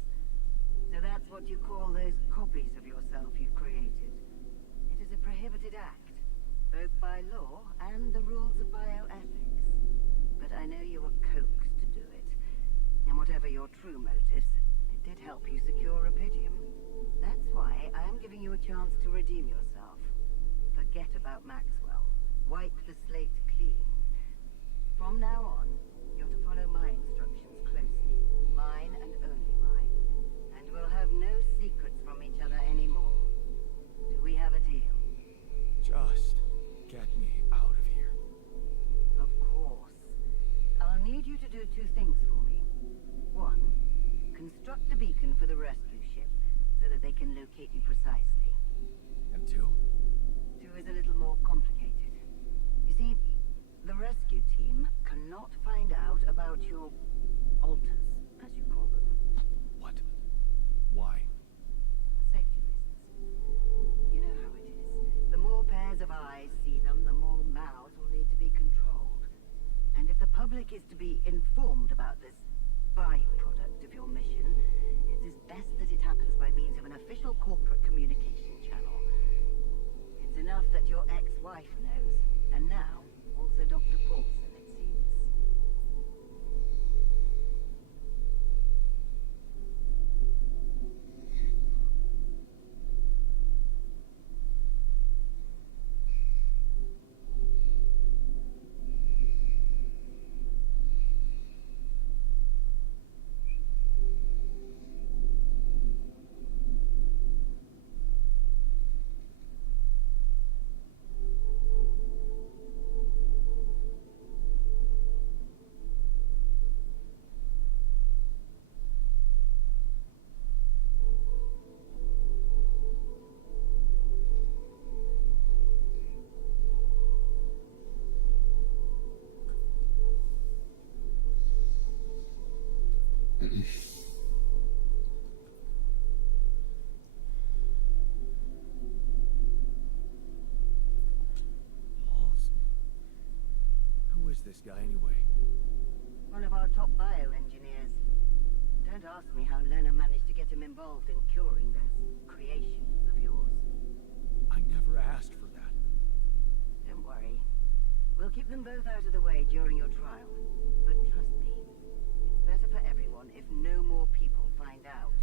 So that's what you call those copies of yourself you've created. It is a prohibited act, both by law and the rules of bioethics. But I know you were coaxed to do it. And whatever your true motives, it did help you secure Rapidium. That's why I am giving you a chance to redeem yourself. Forget about Maxwell. Wipe the slate clean. From now on, you're to follow my instructions closely. Mine and only mine. And we'll have no secrets from each other anymore. Do we have a deal? Just get me out of here. Of course. I'll need you to do two things for me. One, construct a beacon for the rescue ship, so that they can locate you precisely. And two? Two is a little more complicated. You see, the rescue team cannot find out about your alters, as you call them. What? Why? Safety reasons. You know how it is. The more pairs of eyes see them, the more mouths will need to be controlled. And if the public is to be informed about this byproduct of your mission, it is best that it happens by means of an official corporate communication channel. It's enough that your ex-wife knows, and now also Dr. Paulson, it seems. Paulson. Who is this guy anyway? One of our top bioengineers. Don't ask me how Lena managed to get him involved in curing those creations of yours. I never asked for that. Don't worry. We'll keep them both out of the way during your trial. But trust me, it's better for everyone if no more people find out.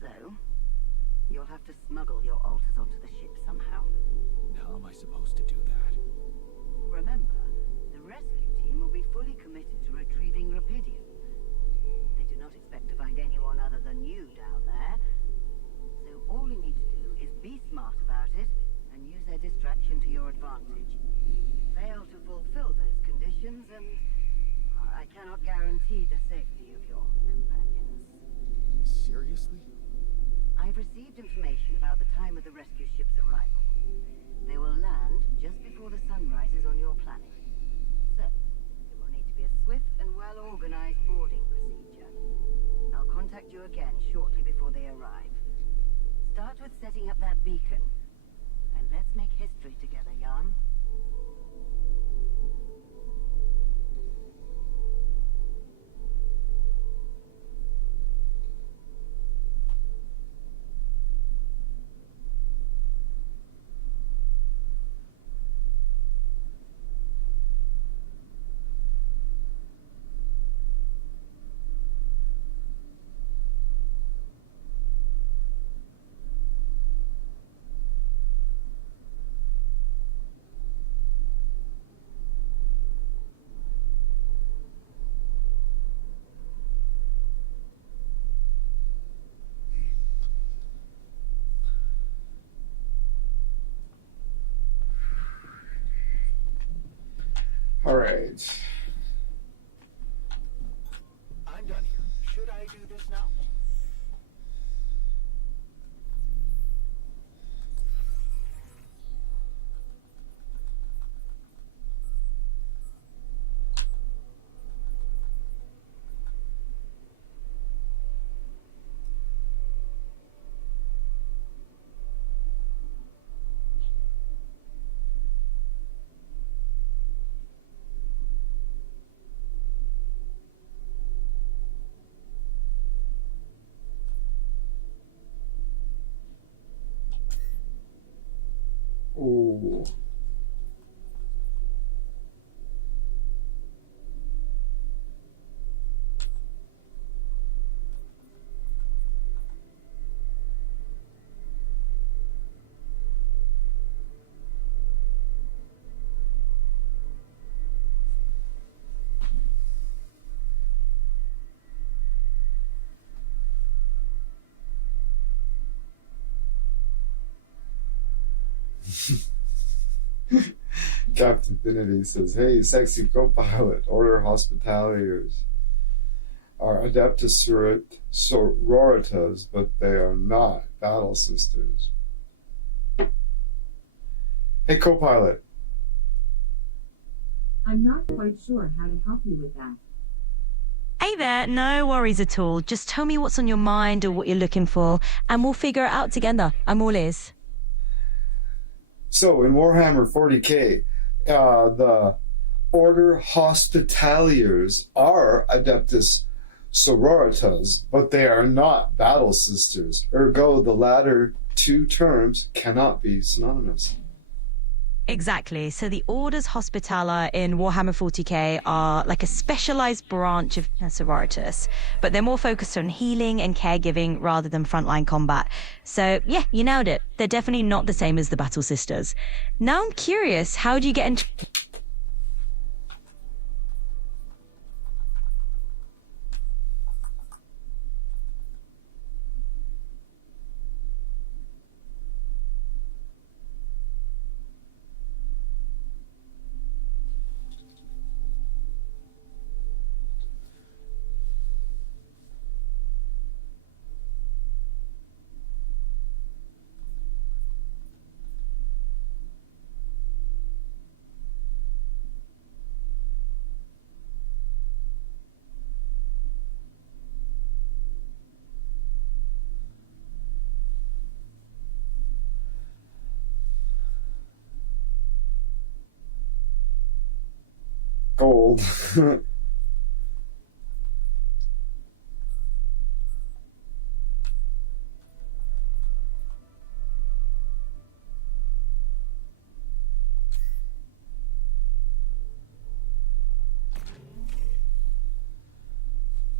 So, you'll have to smuggle your alters onto the ship somehow. And how am I supposed to do that? Remember, the rescue team will be fully committed to retrieving Rapidium. They do not expect to find anyone other than you down there. So all you need to do is be smart about it and use their distraction to your advantage. Fail to fulfill those conditions and I cannot guarantee the safety of your companions. Seriously? I've received information about the time of the rescue ship's arrival. They will land just before the sun rises on your planet. So, it will need to be a swift and well-organized boarding procedure. I'll contact you again shortly before they arrive. Start with setting up that beacon. And let's make history together, Jan. All right. I'm done here. Should I do this now? Captain Finity says, "Hey, sexy co-pilot, order hospitaliers are Adeptus Sororitas, but they are not battle sisters." Hey, co-pilot. I'm not quite sure how to help you with that. Hey there, no worries at all. Just tell me what's on your mind or what you're looking for, and we'll figure it out together. I'm all ears. So, in Warhammer 40k, the Order Hospitaliers are Adeptus Sororitas, but they are not battle sisters. Ergo, the latter two terms cannot be synonymous. Exactly. So the Orders Hospitaller in Warhammer 40k are like a specialized branch of Sororitas, but they're more focused on healing and caregiving rather than frontline combat. So yeah, you nailed it. They're definitely not the same as the Battle Sisters. Now I'm curious, how do you get into... Gold.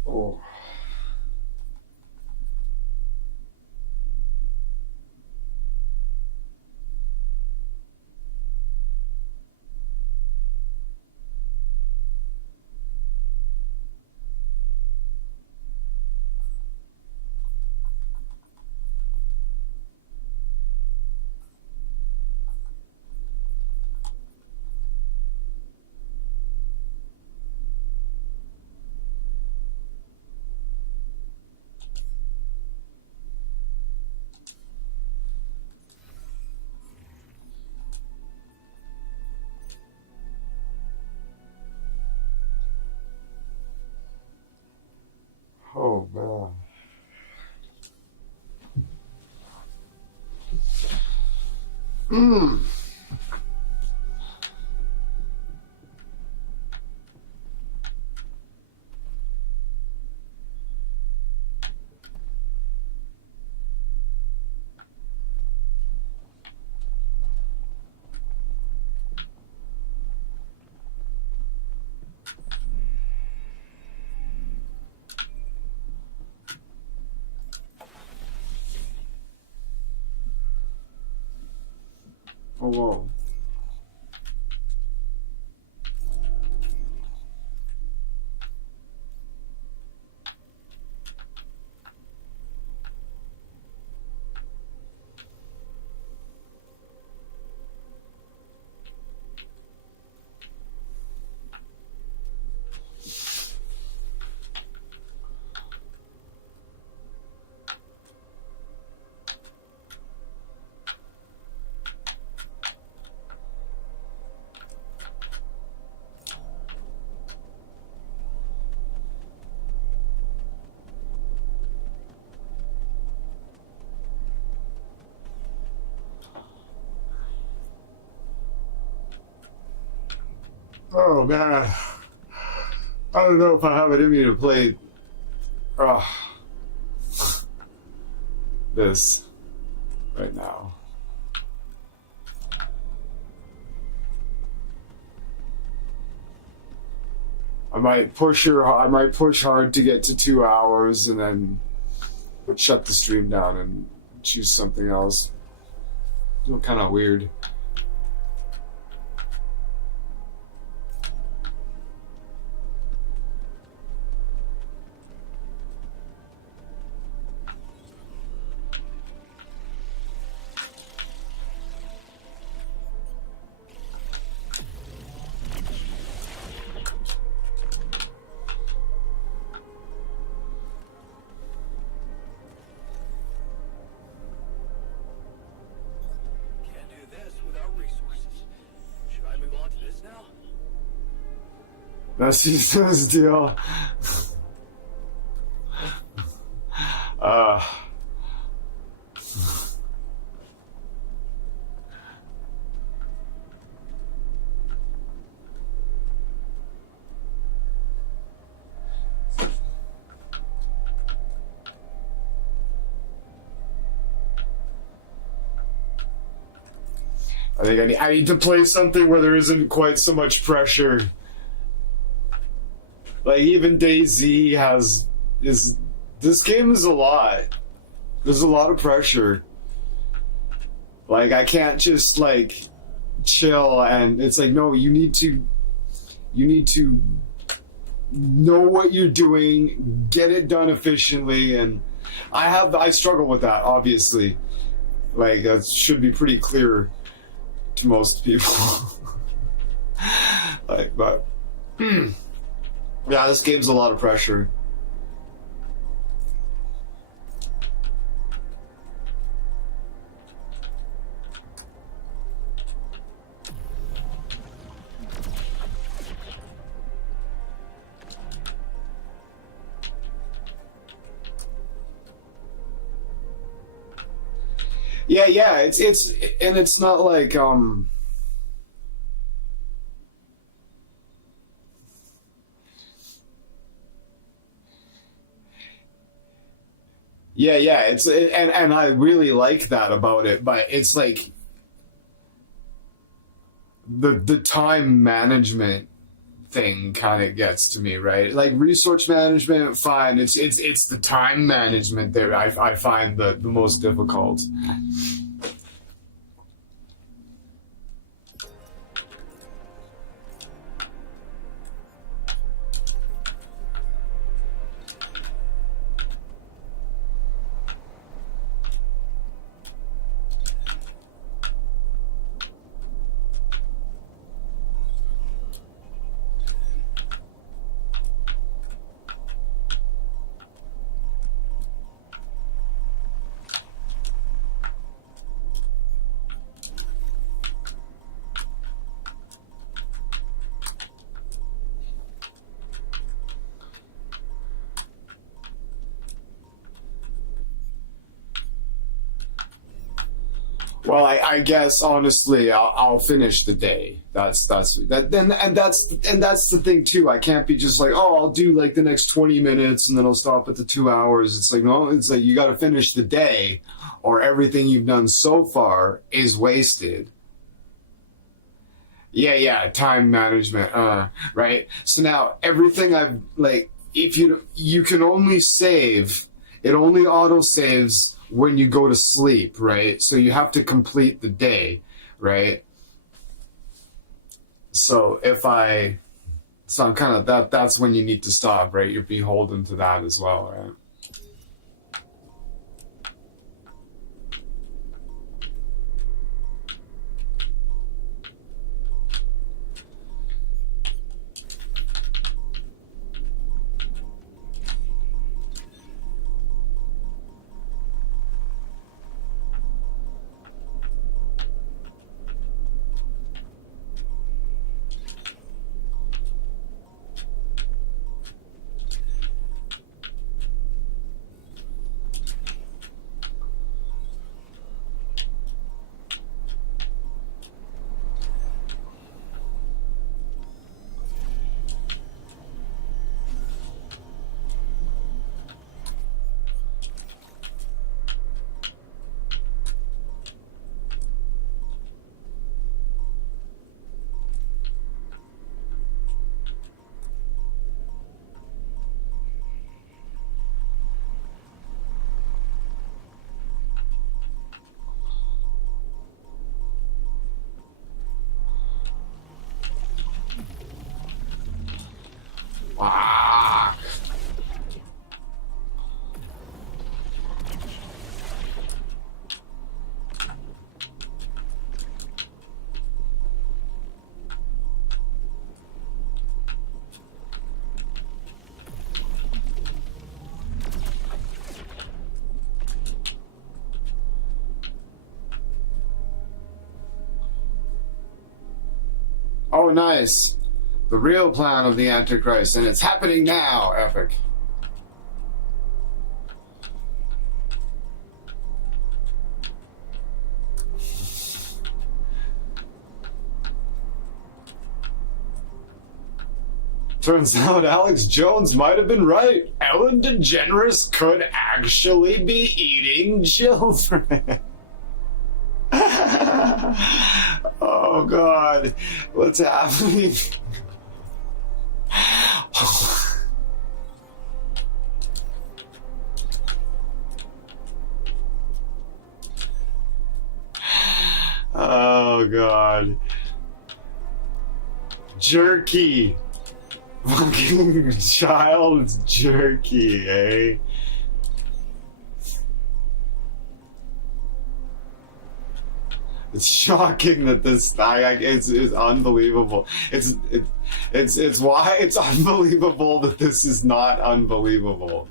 Oh. Oh, man. Mmm. Oh, whoa. Oh, man. I don't know if I have it in me to play this right now. I might push hard to get to 2 hours and then shut the stream down and choose something else. Feel kind of weird. That's his deal. uh I think I need to play something where there isn't quite so much pressure. Like even DayZ this game is a lot. There's a lot of pressure. Like I can't just like chill, and it's like, no, you need to know what you're doing, get it done efficiently, and I struggle with that, obviously. Like that should be pretty clear to most people. Like, but yeah, this game's a lot of pressure. Yeah, it's not like yeah, and I really like that about it, but it's like the time management thing kind of gets to me, right? Like resource management, fine. It's the time management that I find the most difficult. Well, I guess honestly, I'll finish the day. That's that. Then and that's the thing too. I can't be just like, oh, I'll do like the next 20 minutes and then I'll stop at the 2 hours. It's like, no, it's like you got to finish the day, or everything you've done so far is wasted. Yeah, time management. Right. So now everything I've like, if you can only save, it only auto saves when you go to sleep, right? So you have to complete the day, right? So I'm kind of that's when you need to stop, right? You're beholden to that as well, right? Fuck. Oh, nice. The real plan of the Antichrist, and it's happening now, epic. Turns out Alex Jones might have been right. Ellen DeGeneres could actually be eating children. Oh God, what's happening? Oh God. Jerky. Fucking child's jerky, eh? It's shocking that this it's unbelievable. It's why it's unbelievable that this is not unbelievable.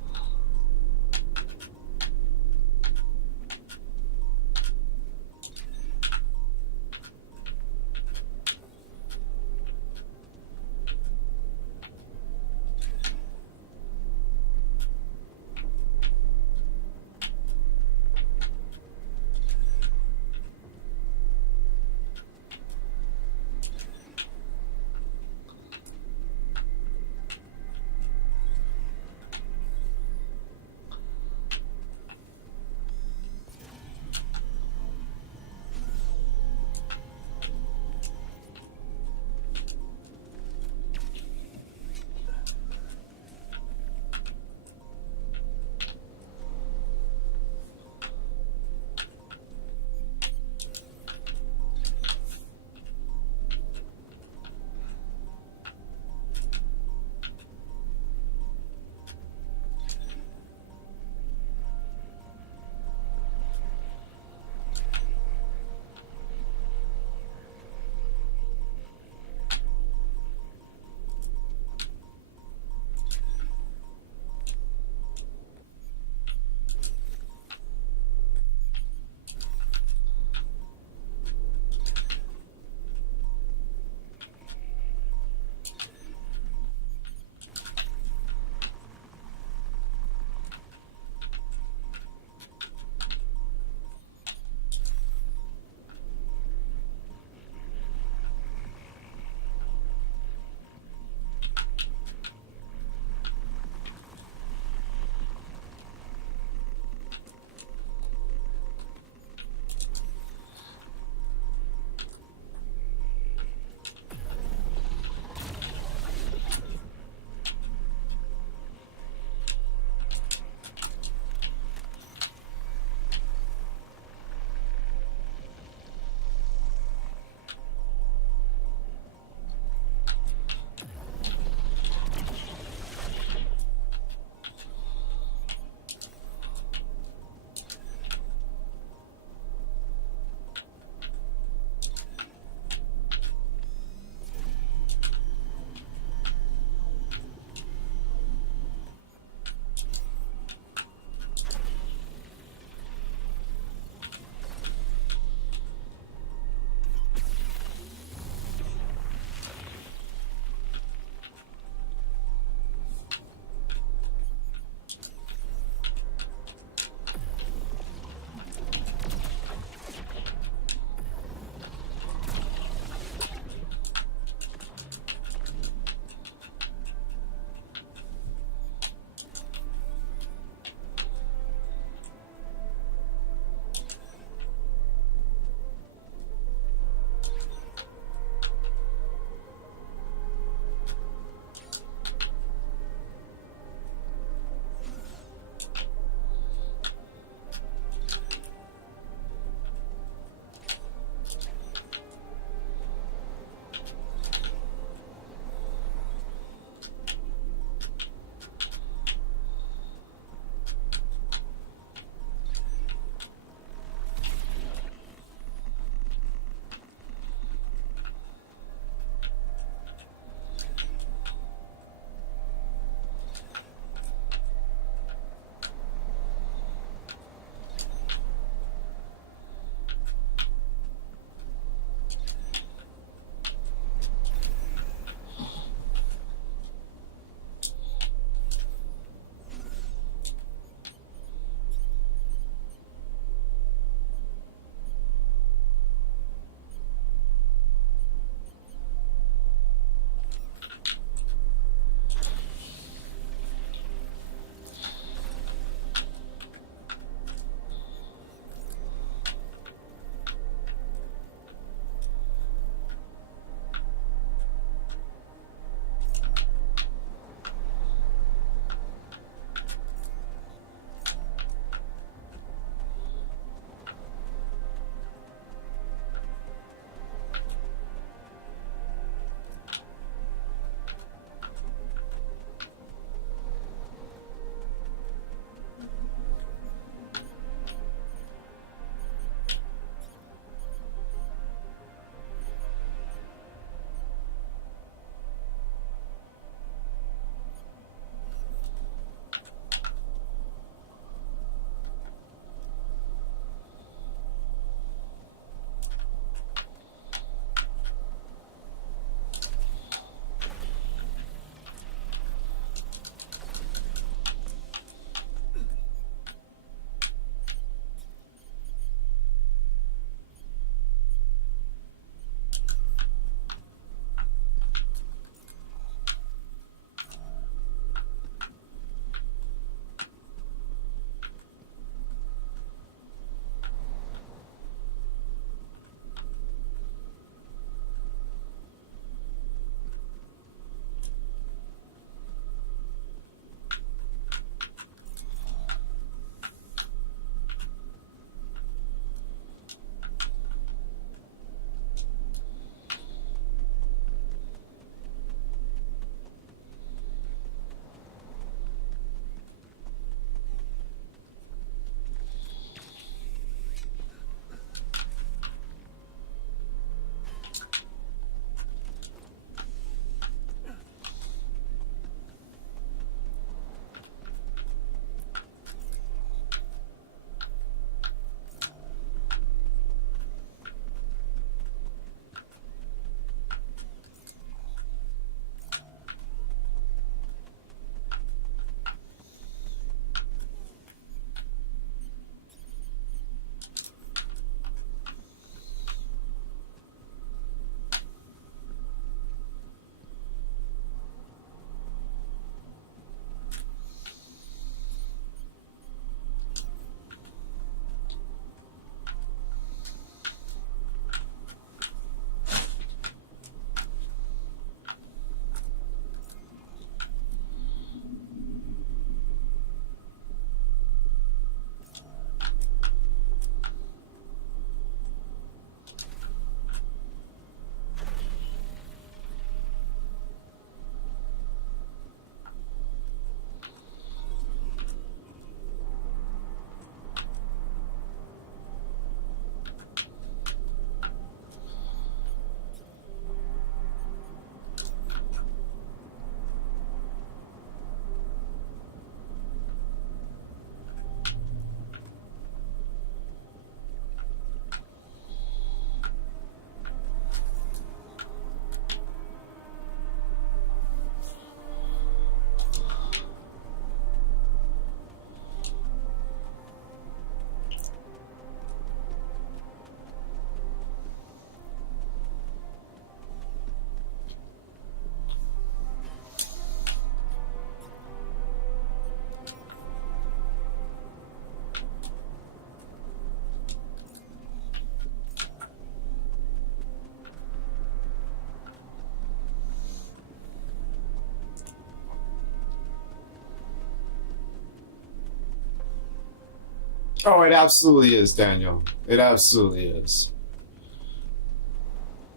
Oh, it absolutely is, Daniel. It absolutely is.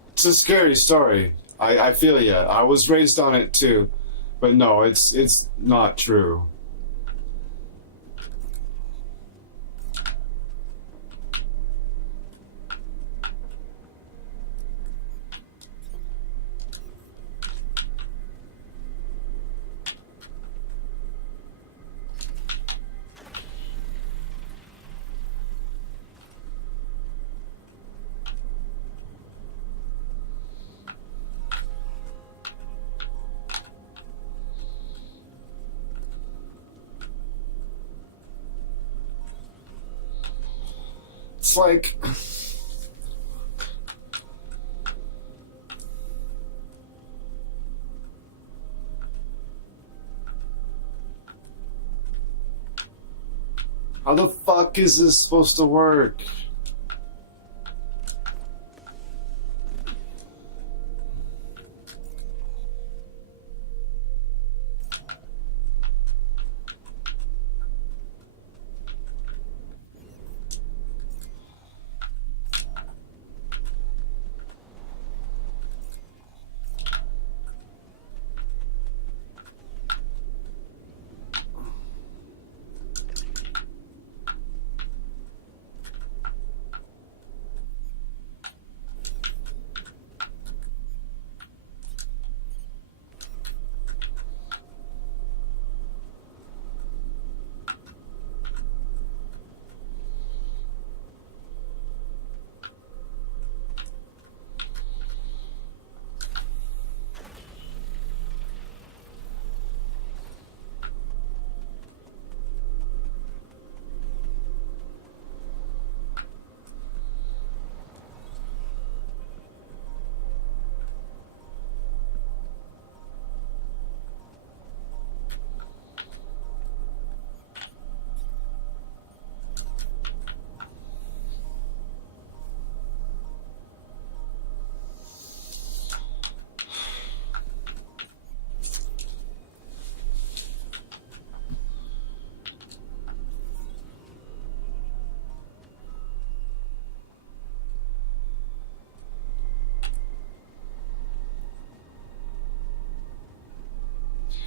It's a scary story. I feel ya. I was raised on it too, but no, it's not true. It's like how the fuck is this supposed to work?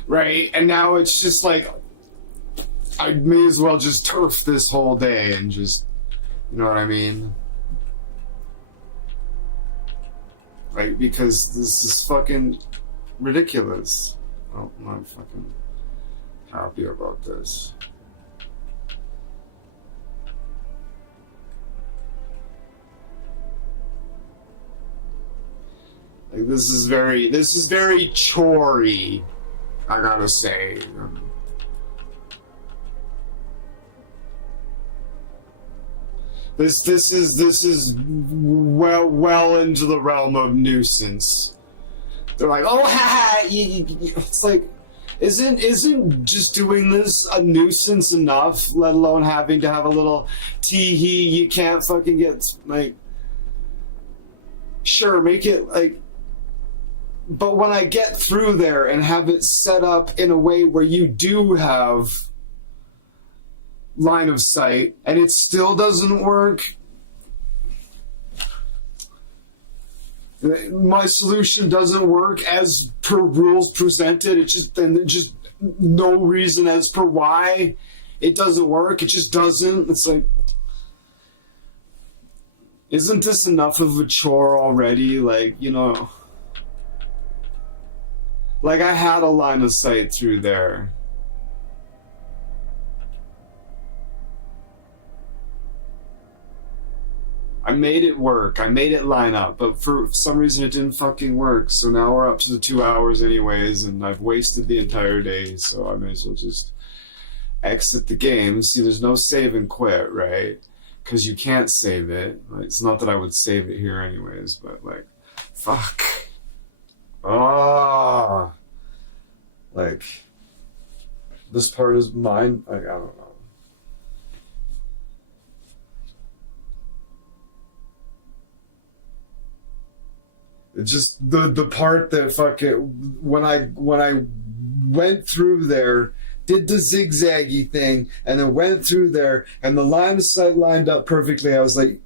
Right, and now it's just like I may as well just turf this whole day and just, you know what I mean? Right, because this is fucking ridiculous. Oh, I'm not fucking happy about this. Like this is very chore-y, I gotta say. This is well into the realm of nuisance. They're like, oh, it's like, isn't just doing this a nuisance enough? Let alone having to have a little tee-hee. You can't fucking get like, sure, make it like. But when I get through there and have it set up in a way where you do have line of sight and it still doesn't work, my solution doesn't work as per rules presented, it just no reason as per why it doesn't work, it just doesn't. It's like, isn't this enough of a chore already? Like, you know, like I had a line of sight through there. I made it work. I made it line up, but for some reason it didn't fucking work. So now we're up to the 2 hours anyways, and I've wasted the entire day, so I may as well just exit the game. See, there's no save and quit, right? Because you can't save it. It's not that I would save it here anyways, but like, fuck. Ah, like this part is mine. Like, I don't know. It's just the part that fucking when I went through there did the zigzaggy thing, and then went through there, and the line of sight lined up perfectly. I was like,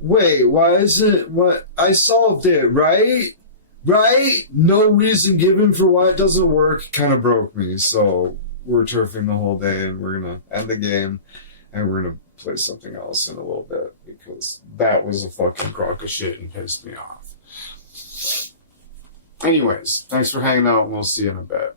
wait, why isn't what I solved it, right? Right? No reason given for why it doesn't work. Kind of broke me. So we're turfing the whole day, and we're gonna end the game, and we're gonna play something else in a little bit, because that was a fucking crock of shit and pissed me off. Anyways, thanks for hanging out, and we'll see you in a bit.